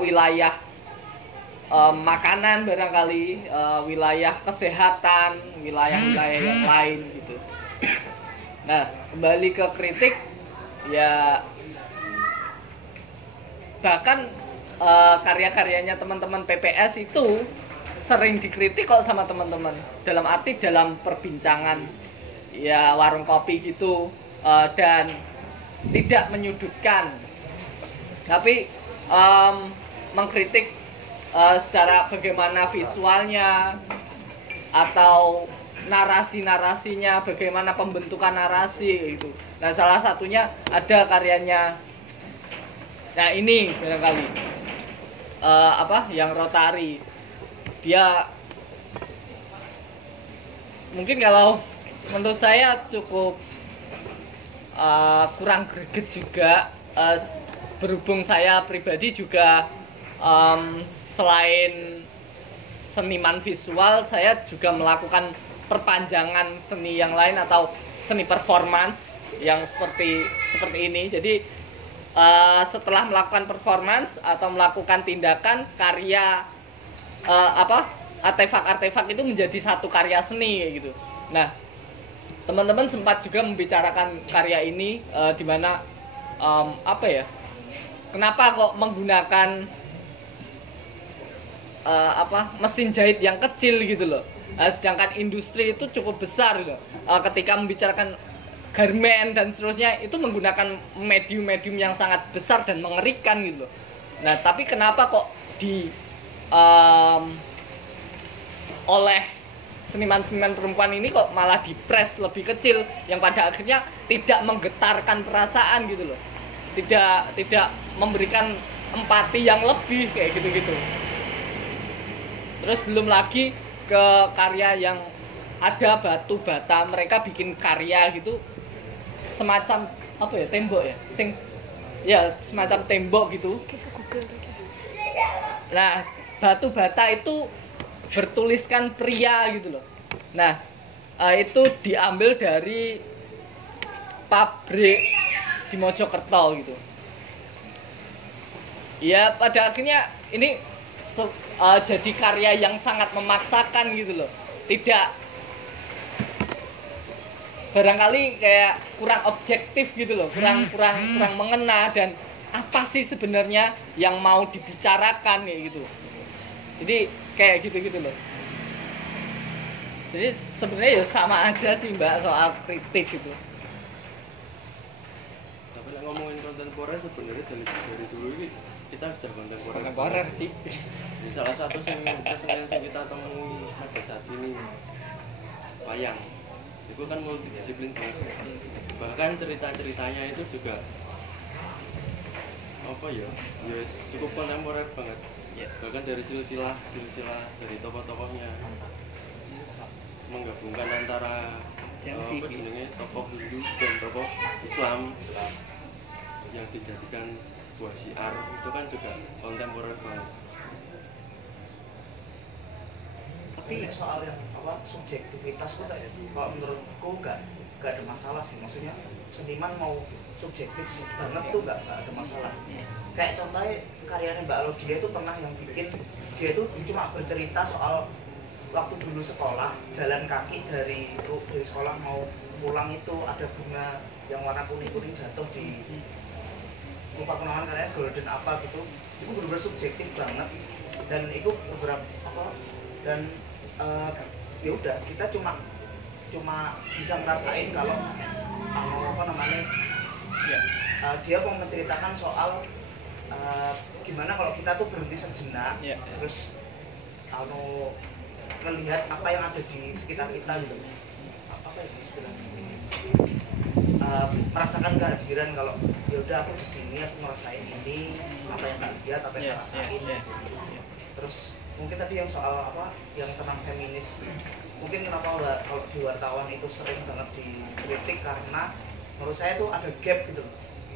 wilayah makanan barangkali, wilayah kesehatan, wilayah yang lain gitu. Nah, kembali ke kritik ya, bahkan karya-karyanya teman-teman PPS itu sering dikritik kok sama teman-teman, dalam arti dalam perbincangan ya warung kopi gitu, dan tidak menyudutkan tapi mengkritik secara bagaimana visualnya atau narasi-narasinya, bagaimana pembentukan narasi itu. Nah, salah satunya ada karyanya, nah ini barangkali yang Rotari. Dia mungkin kalau menurut saya cukup kurang greget juga, berhubung saya pribadi juga selain seniman visual, saya juga melakukan perpanjangan seni yang lain atau seni performance yang seperti ini. Jadi setelah melakukan performance atau melakukan tindakan, karya artefak-artefak itu menjadi satu karya seni kayak gitu. Nah, teman-teman sempat juga membicarakan karya ini di mana kenapa kok menggunakan mesin jahit yang kecil gitu loh. Sedangkan industri itu cukup besar gitu. Ketika membicarakan garment dan seterusnya itu menggunakan medium-medium yang sangat besar dan mengerikan gitu loh. Nah, tapi kenapa kok oleh seniman-seniman perempuan ini kok malah dipres lebih kecil yang pada akhirnya tidak menggetarkan perasaan gitu loh. Tidak memberikan empati yang lebih kayak gitu-gitu. Terus belum lagi ke karya yang ada batu bata, mereka bikin karya gitu semacam tembok semacam tembok gitu. Nah, batu bata itu bertuliskan pria gitu loh. Nah, itu diambil dari pabrik di Mojokerto gitu. Ya, pada akhirnya ini jadi karya yang sangat memaksakan gitu loh. Tidak, barangkali kayak kurang objektif gitu loh, kurang mengena, dan apa sih sebenarnya yang mau dibicarakan kayak gitu. Jadi kayak gitu loh. Jadi sebenarnya ya sama aja sih Mbak soal kritik gitu. Tapi ngomongin kontemporer sebenarnya dari dulu ini kita sudah Kontemporer sih. Ini salah satu kesenian yang kita temui pada saat ini, wayang. Itu kan multidisiplin banget. Bahkan cerita-ceritanya itu juga cukup kontemporer banget. Bahkan dari silsilah dari tokoh-tokohnya menggabungkan antara tokoh Hindu dan tokoh Islam yang dijadikan sebuah syiar, itu kan juga kontemporer banget. Tapi soal yang subjektivitas itu kalau menurutku nggak ada masalah sih. Maksudnya seniman mau subjektif banget tuh nggak ada masalah. Kayak contohnya karyanya Mbak Lodia itu pernah yang bikin, dia itu cuma bercerita soal waktu dulu sekolah, jalan kaki dari sekolah mau pulang itu ada bunga yang warna kuning jatuh di, lupa kenangan karyanya golden apa gitu. Itu benar-benar subjektif banget, dan itu beberapa dan ya udah, kita cuma bisa ngerasain kalau dia mau menceritakan soal gimana kalau kita tuh berhenti sejenak, terus ngelihat apa yang ada di sekitar kita gitu. Apa ya istilahnya? Merasakan kehadiran, kalau ya udah aku di sini, aku ngerasain ini, apa yang tak lihat, apa yang tak rasain. Terus mungkin tadi yang soal yang tentang feminis, mungkin kenapa kalau di wartawan itu sering banget dikritik, karena menurut saya tuh ada gap gitu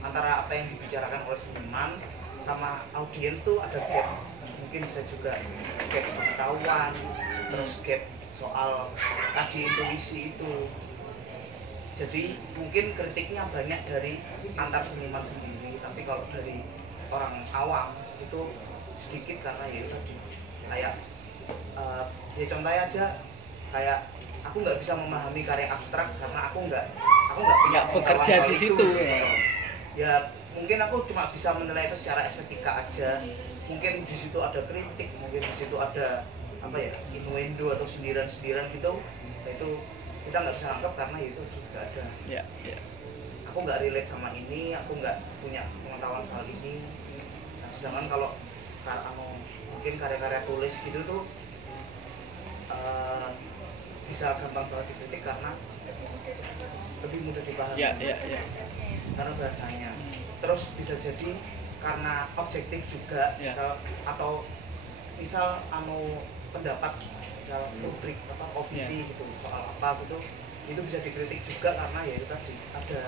antara apa yang dibicarakan oleh seniman sama audiens, tuh ada gap. Mungkin bisa juga gap pengetahuan, terus gap soal tadi intuisi itu. Jadi mungkin kritiknya banyak dari antar seniman sendiri, tapi kalau dari orang awam itu sedikit, karena ya tadi kayak ya contohnya aja, kayak aku nggak bisa memahami karya abstrak karena aku nggak punya bekerja di situ ya mungkin aku cuma bisa menilai itu secara estetika aja. Mungkin di situ ada kritik, mungkin di situ ada innuendo atau sindiran-sindiran gitu. Nah, itu kita nggak bisa anggap karena itu juga ada. Aku nggak relate sama ini, aku nggak punya pengetahuan soal ini. sedangkan kalau mungkin karya-karya tulis gitu tuh bisa gampang banget dikritik karena lebih mudah dipahami ya. karena bahasanya. Terus bisa jadi karena objektif juga, Ya. misal pendapat misal publik opini gitu soal apa gitu, itu bisa dikritik juga karena ya itu tadi ada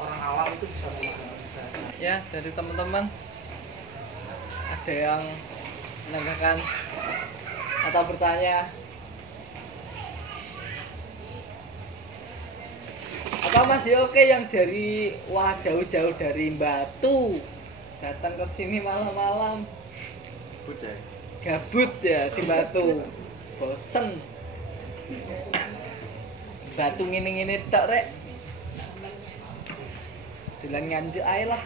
orang awam itu bisa memahami bahasa. Ya, dari teman-teman ada yang menanyakan atau bertanya apa masih oke yang dari jauh-jauh dari Batu datang ke sini malam-malam Bujai. gabut ya di Batu, bosen Batu ngene-ngene tok rek, dolan nganjuk ae lah.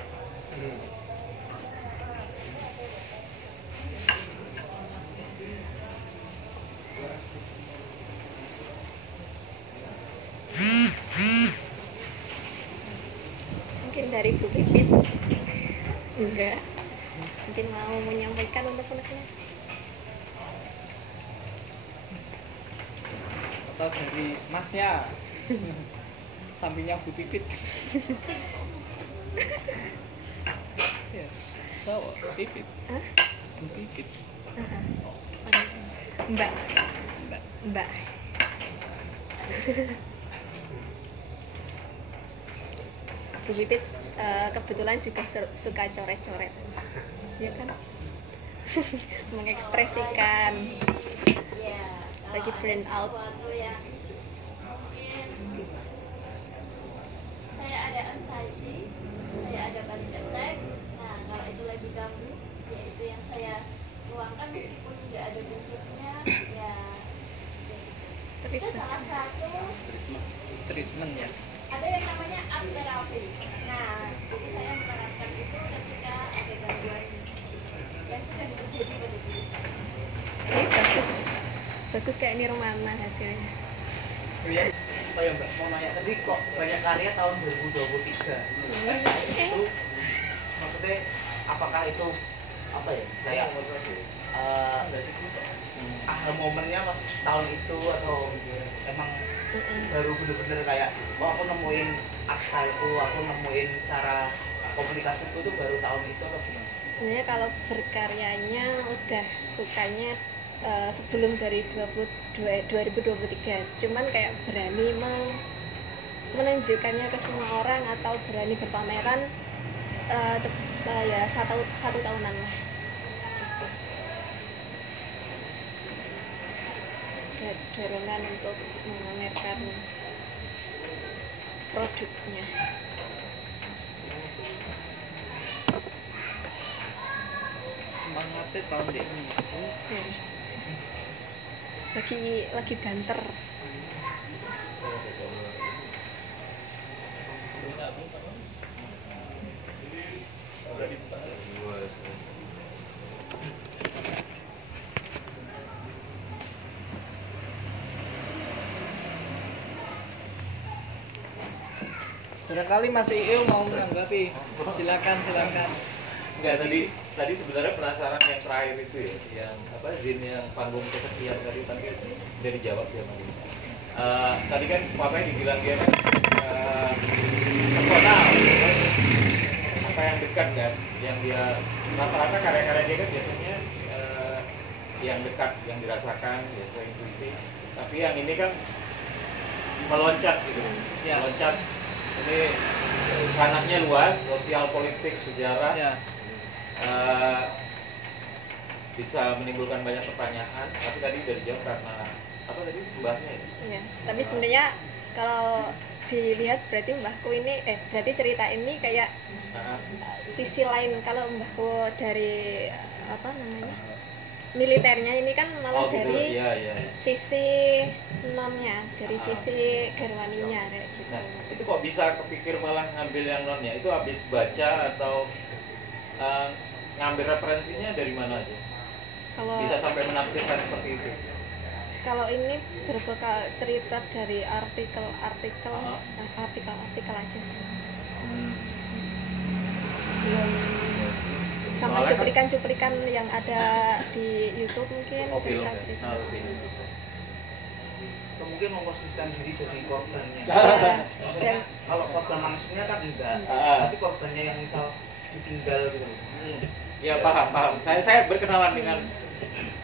Mungkin dari Bu Pipit enggak, mungkin mau menyampaikan untuk anaknya. Atau dari masnya sampingnya Bu Pipit. Ya, tahu Bu Pipit. Hah? Bu Pipit. Mbak. Mbak. Mbak. Bu Pipit kebetulan juga suka coret-coret, ya kan? Mengekspresikan, Iya, lagi brand out. sesuatu yang mungkin saya ada anxiety, saya ada panic attack. Nah, kalau itu lagi ganggu, ya itu yang saya luangkan meskipun nggak ada bentuknya, ya Tapi itu salah satu. Treatment ya. Ada yang namanya art therapy. Nah, jadi saya menerapkan itu ketika ada gangguan yang sedang terjadi pada diri saya. ini bagus kayak Nirmana hasilnya. Oh ya Mbak, mau nanya tadi kok banyak karya tahun 2023 itu maksudnya apakah itu apa ya kayak aha momennya pas tahun itu atau emang baru bener-bener kayak aku nemuin art styleku, aku nemuin cara komunikasiku itu baru tahun itu atau gimana? Sebenarnya kalau berkaryanya udah sukanya sebelum dari 2023, cuman kayak berani menunjukkannya ke semua orang atau berani berpameran ya satu tahunan lah gitu. Ada dorongan untuk memamerkan produknya. Semangatnya tahun ini. Lagi banter. Barangkali Mas Ieu mau menanggapi. Silakan. Enggak, tadi sebenarnya penasaran yang terakhir itu ya, yang apa zin yang panggung kesekian tadi udah dijawab ya Bang. Tadi kan Papanya dibilang dia kan personal, apa yang dekat kan, yang dia rata-rata karya-karya dia kan biasanya yang dekat, yang dirasakan, biasa intuisi. Tapi yang ini kan meloncat gitu, Ya. meloncat. Ini ranahnya luas, sosial, politik, sejarah. Ya. Bisa menimbulkan banyak pertanyaan, tapi tadi udah dijawab karena apa tadi sembahnya ya? Ya, tapi sebenarnya kalau dilihat berarti mbahku ini berarti cerita ini kayak sisi lain. Kalau mbahku dari apa namanya militernya, ini kan malah gitu. dari Iya. sisi nonnya, dari sisi garwaninya kayak gitu. Nah, itu kok bisa kepikir malah ngambil yang nonnya? Itu habis baca atau ngambil referensinya dari mana aja? Kalau Bisa sampai menafsirkan seperti itu? kalau ini berbekal cerita dari artikel aja sih. Belum sama Soalnya kan- cuplikan-cuplikan yang ada di YouTube mungkin Oh, film ya? cerita-cerita. Oh, film. Atau mungkin memposisikan diri jadi korbannya. Ya, Maksudnya dan- kalau korban langsungnya kan enggak, Ah. tapi korbannya yang misal ditinggal gitu. Ya paham. Saya berkenalan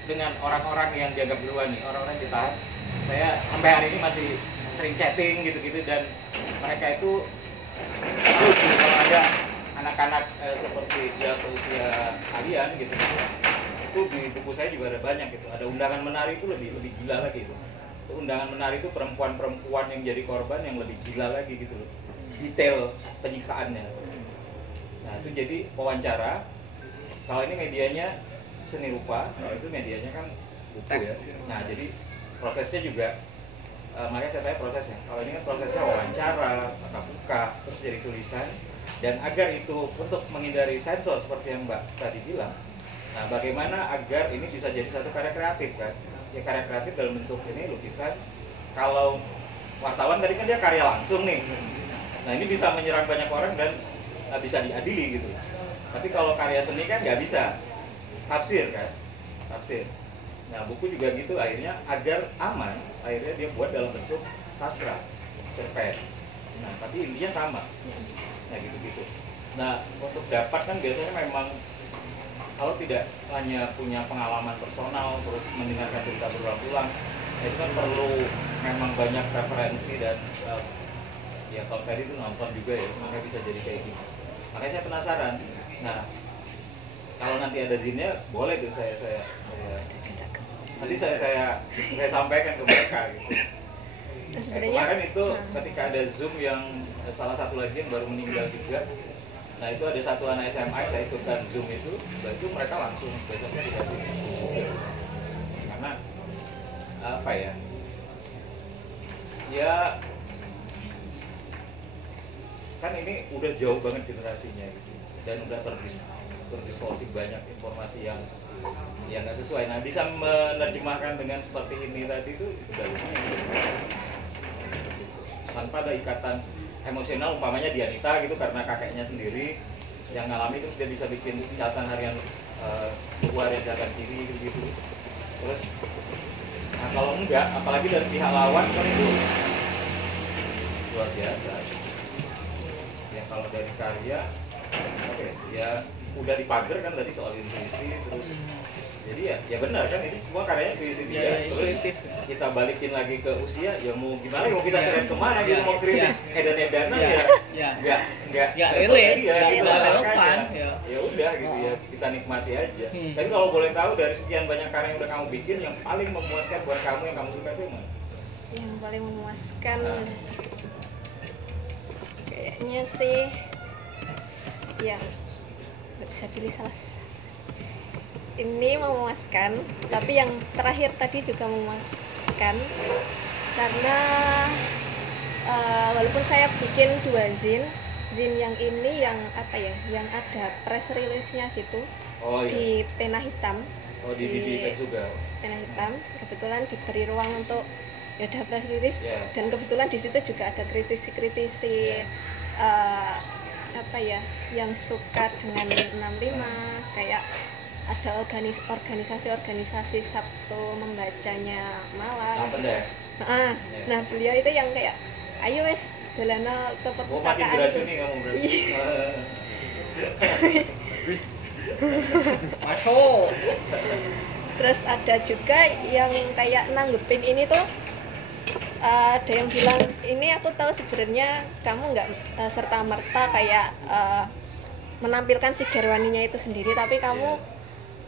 dengan orang-orang yang dianggap duluan nih, orang-orang yang ditahan. Saya sampai hari ini masih sering chatting gitu-gitu, dan mereka itu bagus gitu kalau ada anak-anak seperti ya seusia kalian gitu. Itu di buku saya juga ada banyak gitu. Ada undangan menari itu lebih gila lagi itu. Undangan menari itu perempuan-perempuan yang jadi korban yang lebih gila lagi gitu loh. Detail penyiksaannya. Nah, itu jadi wawancara. Kalau ini medianya seni rupa, kalau itu medianya kan buku ya. Nah, jadi prosesnya juga makanya saya tanya prosesnya. Kalau ini kan prosesnya wawancara, tatap muka, terus jadi tulisan. Dan agar itu untuk menghindari sensor seperti yang Mbak tadi bilang. Nah, bagaimana agar ini bisa jadi satu karya kreatif kan? Ya karya kreatif dalam bentuk ini lukisan. Kalau wartawan tadi kan dia karya langsung nih. Nah, ini bisa menyerang banyak orang dan bisa diadili gitu. Tapi kalau karya seni kan nggak bisa. Tafsir kan? Tafsir. Nah, buku juga gitu, akhirnya agar aman, akhirnya dia buat dalam bentuk sastra, cerpen. Nah, tapi intinya sama. Nah, gitu-gitu. Nah, untuk dapat kan biasanya memang kalau tidak hanya punya pengalaman personal, terus mendengarkan cerita berulang-ulang, itu kan perlu memang banyak referensi dan ya kalau tadi itu nonton juga ya, makanya bisa jadi kayak gini. Makanya saya penasaran. Nah, kalau nanti ada zinnya, boleh tuh saya nanti saya sampaikan ke mereka gitu. Nah, sebenarnya Kemarin itu ketika ada Zoom yang salah satu lagi yang baru meninggal juga. Nah, itu ada satu anak SMA saya ikutkan Zoom itu, dan itu mereka langsung besoknya dikasih buku. Karena apa ya? Ya kan ini udah jauh banget generasinya gitu. Dan udah terdistorsi banyak informasi yang nggak sesuai. Nah, bisa menerjemahkan dengan seperti ini tadi itu udah lumayan. Tanpa ada ikatan emosional, umpamanya Dianita gitu karena kakeknya sendiri yang ngalami, terus dia bisa bikin catatan harian buku harian catatan kiri gitu. Terus nah kalau enggak, apalagi dari pihak lawan kan itu luar biasa. Ya kalau dari karya oke, ya udah dipager kan tadi soal intuisi, terus jadi ya benar kan ini semua karyanya intuisi dia. Terus kita balikin lagi ke usia, ya mau gimana, mau kita seret kemana gitu, mau kritik edan-edanan ya nggak relate, dia nggak gitu, relevan, makanya ya. ya udah gitu ya, kita nikmati aja. Tapi kalau boleh tahu dari sekian banyak karya yang udah kamu bikin, yang paling memuaskan buat kamu yang kamu suka itu mana? yang paling memuaskan Nah. kayaknya sih yang nggak bisa pilih salah ini memuaskan, tapi yang terakhir tadi juga memuaskan karena walaupun saya bikin 2 zin yang ini yang apa ya, yang ada press release-nya gitu. Oh iya. Di pena hitam. Oh di juga. Pena hitam, kebetulan diberi ruang untuk ya ada press release, dan kebetulan di situ juga ada kritisi-kritisi apa ya, yang suka dengan 65, kayak ada organisasi-organisasi Sabtu membacanya Malang. Nah, beliau itu yang kayak ayo wes dolana ke perpustakaan. Makin diracuni kamu berarti. Masuk. Terus ada juga yang kayak nanggepin ini tuh, ada yang bilang ini aku tahu sebenarnya kamu nggak serta merta kayak menampilkan si Gerwaninya itu sendiri, tapi kamu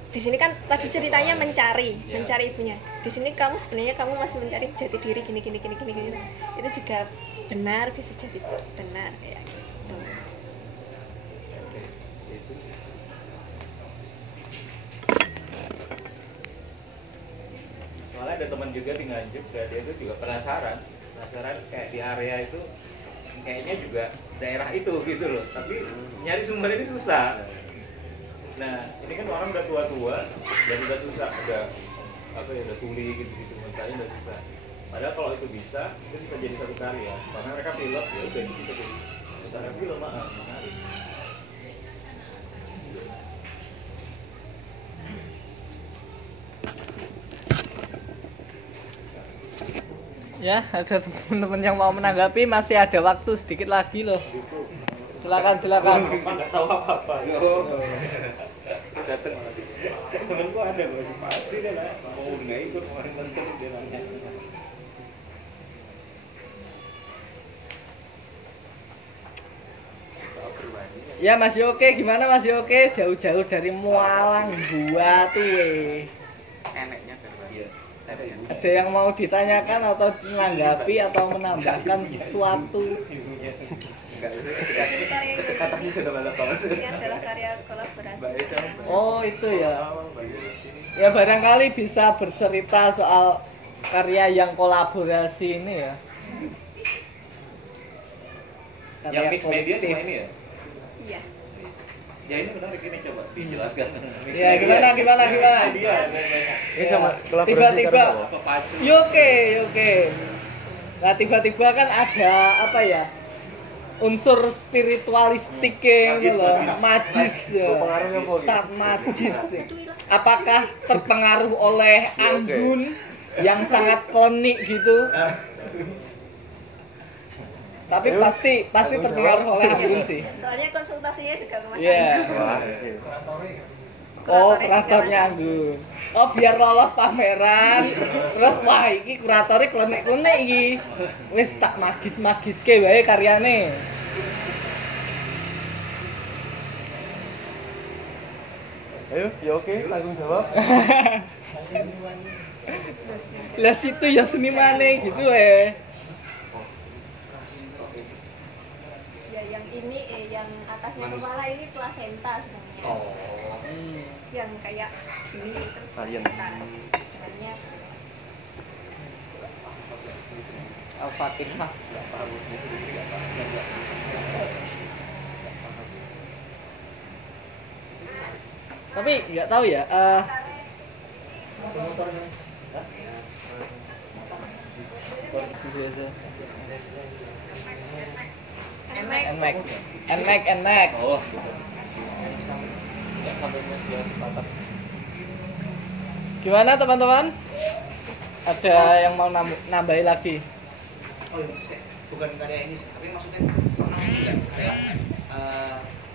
di sini kan tadi ceritanya mencari ibunya. Di sini kamu sebenarnya kamu masih mencari jati diri gini. Itu juga benar, bisa jadi benar kayak gitu. Soalnya ada teman juga di Nganjuk, dia itu juga penasaran kayak di area itu kayaknya juga daerah itu gitu loh, tapi nyari sumber ini susah. Nah, ini kan orang udah tua-tua dan udah susah, udah tuli gitu, makanya udah susah. Padahal kalau itu bisa jadi satu karya. Karena mereka pilot, ya udah itu bisa jadi karya film, menarik. Ya, ada teman-teman yang mau menanggapi, masih ada waktu sedikit lagi loh. Silakan. Nggak tahu apa-apa. Datang temenku ada pasti dia lah. Oh nggak ikut kemarin dia nanya. Ya Mas Yoke, gimana Mas Yoke? Jauh-jauh dari Mualang buat Eneknya dari Ada yang mau ditanyakan atau menanggapi atau menambahkan sesuatu? Katanya sudah banyak banget. Ini adalah karya kolaborasi. Oh itu ya. Ya barangkali bisa bercerita soal karya yang kolaborasi ini ya. Yang mix media cuma ini ya? Iya. Ya ini menarik, ini coba dijelaskan. Ya gimana? Media Ini sama kolaborasi Tiba-tiba pepacu. Yoke. Nah tiba-tiba kan ada apa ya? Unsur spiritualistiknya gitu loh, magis ya. Pengaruhnya apa gitu? Sangat magis. Apakah terpengaruh oleh anggun yang sangat klinik gitu? Tapi pasti terpengaruh oleh anggun sih. Soalnya konsultasinya juga ke Mas Iya. Anggun. Oh, kuratornya anggun. Oh, biar lolos pameran. Terus wah iki kuratore klenik-klenik iki. Wis tak magis-magiske wae karyane. Ayo, ya oke, tanggung jawab. Lah situ ya senimane gitu Ya yang ini yang atasnya kepala ini plasenta sebenarnya. Oh. Yang kayak gini itu Varian. plasenta. Dengannya Al-Fatihah. Tapi nggak tahu ya. Nmax. Oh. Gimana teman-teman? Ada yang mau nambahin lagi? Oh iya, bukan karya ini sih, tapi maksudnya pernah nggak kayak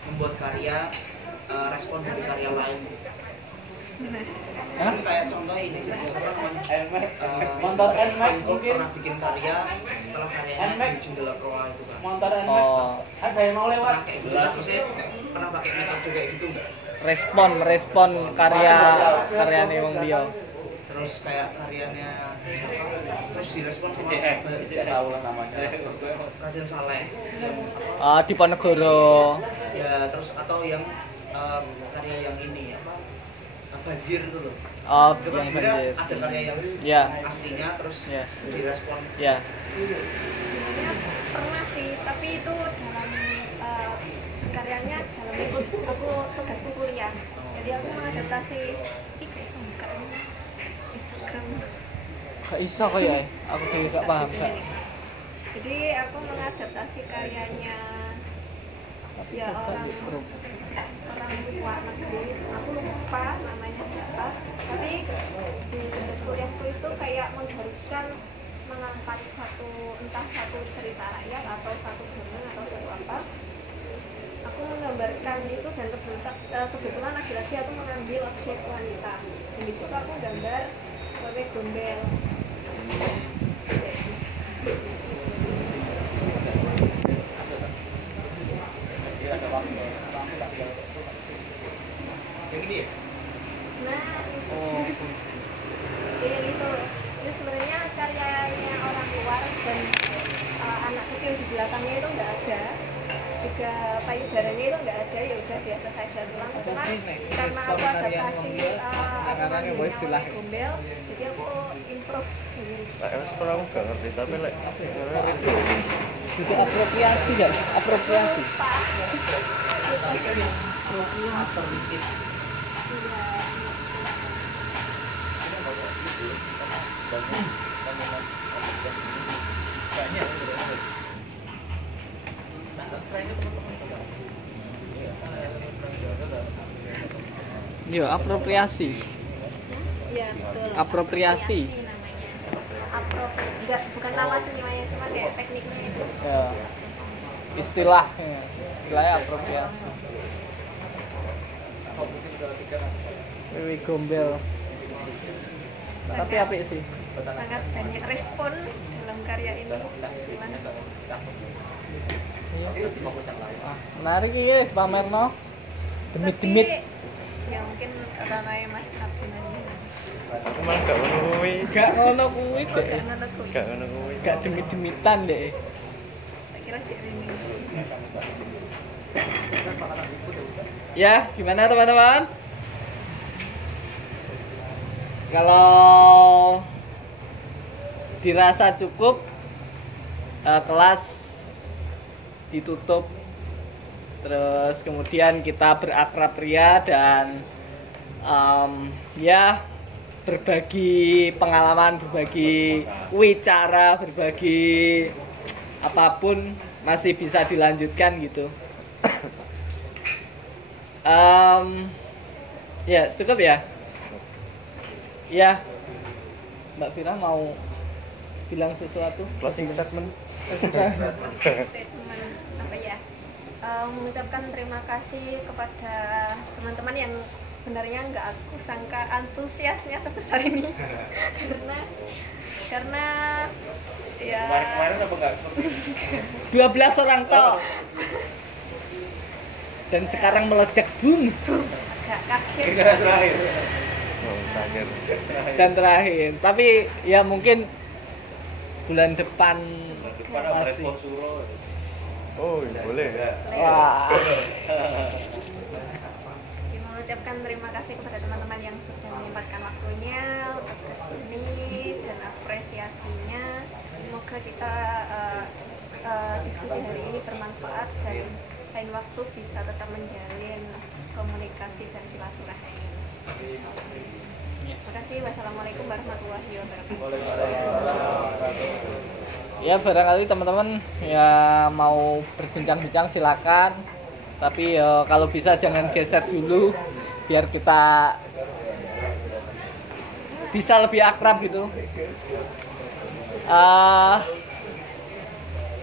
membuat karya respon dari karya lain. Hah? Ini kayak contoh ini, Motor Nmax mungkin. pernah bikin karya setelah karyanya Nmax. di jendela Kroa itu kan. Motor Nmax. Ada yang mau lewat? Pernah kayak gitu, maksudnya pernah pakai metode kayak gitu nggak? Respon karyane wong liya. Terus kayak karyanya terus direspon sama CM. Tahu lah namanya. Raden Saleh yang Diponegoro. ya terus atau yang karya yang ini apa banjir itu loh. Oh, Itu kan yang sebenarnya banjir. ada karya yang Ya. aslinya terus Ya. direspon. Ya. sebenarnya pernah sih, tapi itu dalam karyanya dalam ikut aku tugasku kuliah. Jadi aku mengadaptasi ini kayak buka Instagram. Gak iso kayak aku juga gak paham gak. Jadi aku mengadaptasi karyanya ya orang luar negeri, aku lupa namanya siapa, tapi di tugas kuliahku itu kayak mengharuskan mengangkat entah satu cerita rakyat atau satu gunung atau satu apa. Aku menggambarkan itu dan kebetulan lagi-lagi aku mengambil objek wanita. Dan di situ aku gambar wewe gombel. Yang ini ya? Nah, kayak gitu. Itu sebenarnya karyanya orang luar dan anak kecil di belakangnya itu nggak ada. Juga payudaranya itu nggak ada, ya udah biasa saja tulang. Cuma karena aku adaptasi gombel, jadi aku improve sendiri. Respon aku gak ngerti, tapi lek Itu apropriasi kan? Apropriasi. Iya, apropriasi. Ya betul. Apropriasi. Namanya. enggak, bukan nama senimannya, cuma kayak tekniknya itu. Ya. Istilahnya apropriasi. Wiwi Gombel. Tapi apik sih. Sangat banyak respon dalam karya ini. Gimana? Menarik iki pamerno. Demit-demit. Ya mungkin ranahnya Mas Abinani. Aku malah gak ngono kuwi. Gak ngono kuwi, Dek. Gak ngono kuwi. Gak ngono kuwi. Gak demit-demitan, Dek. Tak kira cek ini. Ya, gimana teman-teman? Kalau dirasa cukup, kelas ditutup, terus kemudian kita berakrab ria dan ya berbagi pengalaman, berbagi wicara, berbagi apapun masih bisa dilanjutkan gitu. Ya cukup ya. Ya, Mbak Fira mau bilang sesuatu? Closing statement. Statement apa ya? Mengucapkan terima kasih kepada teman-teman yang sebenarnya nggak aku sangka antusiasnya sebesar ini karena ya Kemarin apa enggak seperti itu? 12 orang toh. Dan sekarang meledak boom. agak kaget. Kira terakhir. Oh, terakhir. Dan terakhir. Tapi ya mungkin bulan depan Depan ada respon suruh. Oh, iya, boleh ya. wah. Ya, mengucapkan terima kasih kepada teman-teman yang sudah menyempatkan waktunya untuk kesini dan apresiasinya. Semoga kita diskusi hari ini bermanfaat dan lain waktu bisa tetap menjalin komunikasi dan silaturahmi. Terima kasih. Wassalamualaikum warahmatullahi wabarakatuh. Ya barangkali teman-teman ya mau berbincang-bincang silakan. Tapi kalau bisa jangan geser dulu biar kita bisa lebih akrab gitu.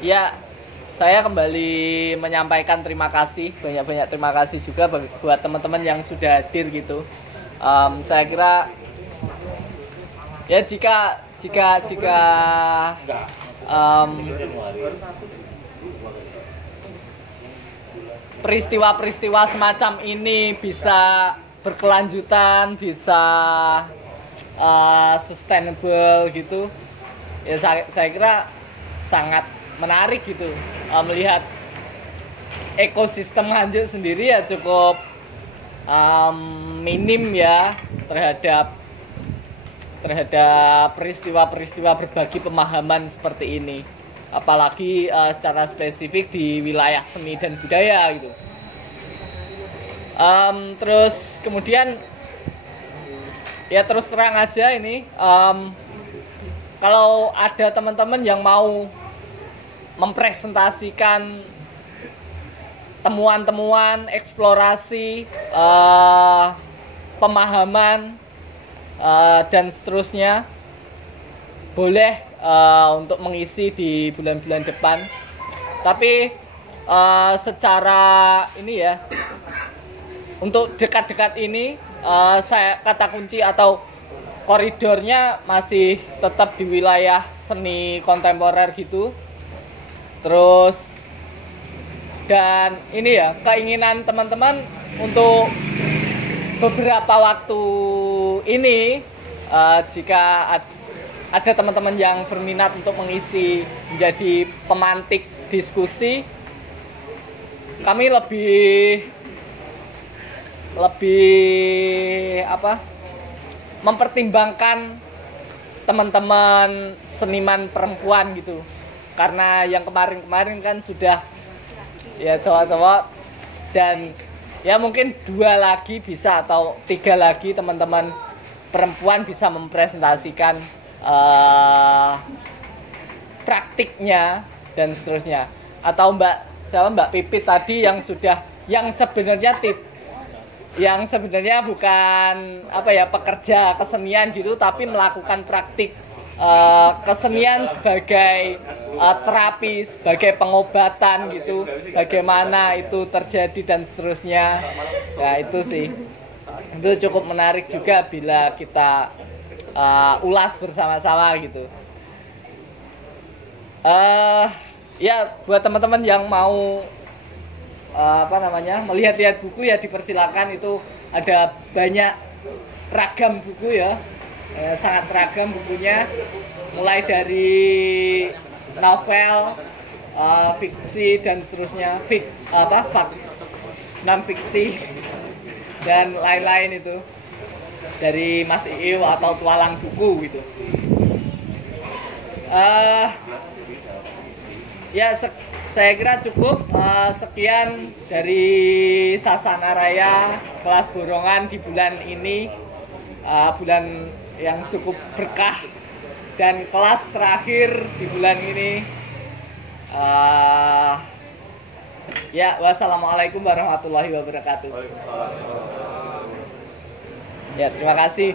Ya saya kembali menyampaikan terima kasih, banyak-banyak terima kasih juga buat teman-teman yang sudah hadir gitu. Saya kira ya jika peristiwa-peristiwa semacam ini bisa berkelanjutan, bisa sustainable gitu, ya saya kira sangat menarik gitu. Melihat ekosistem Nganjuk sendiri ya cukup minim ya terhadap peristiwa-peristiwa berbagi pemahaman seperti ini, apalagi secara spesifik di wilayah seni dan budaya gitu. Terus kemudian ya terus terang aja ini, kalau ada teman-teman yang mau mempresentasikan temuan-temuan, eksplorasi, pemahaman dan seterusnya, boleh untuk mengisi di bulan-bulan depan. Tapi secara ini ya, untuk dekat-dekat ini saya kata kunci atau koridornya masih tetap di wilayah seni kontemporer gitu. Terus dan ini ya keinginan teman-teman untuk beberapa waktu ini, jika ada teman-teman yang berminat untuk mengisi menjadi pemantik diskusi, kami lebih mempertimbangkan teman-teman seniman perempuan gitu. Karena yang kemarin-kemarin kan sudah ya cowok-cowok, dan ya mungkin 2 lagi bisa atau 3 lagi teman-teman perempuan bisa mempresentasikan praktiknya dan seterusnya. Atau Mbak Pipit tadi yang sebenarnya bukan pekerja kesenian gitu, tapi melakukan praktik kesenian sebagai terapi, sebagai pengobatan gitu, bagaimana itu terjadi dan seterusnya. Ya itu sih, itu cukup menarik juga bila kita ulas bersama-sama gitu. Ya buat teman-teman yang mau melihat-lihat buku ya dipersilakan, itu ada banyak ragam buku ya, sangat ragam bukunya, mulai dari novel, fiksi dan seterusnya, non fiksi dan lain-lain itu, dari Mas Iiw atau tualang buku gitu. Ya saya kira cukup. Sekian dari Sasana Raya kelas Borongan di bulan ini, bulan yang cukup berkah, dan kelas terakhir di bulan ini. Ya, wassalamualaikum warahmatullahi wabarakatuh. Ya, terima kasih.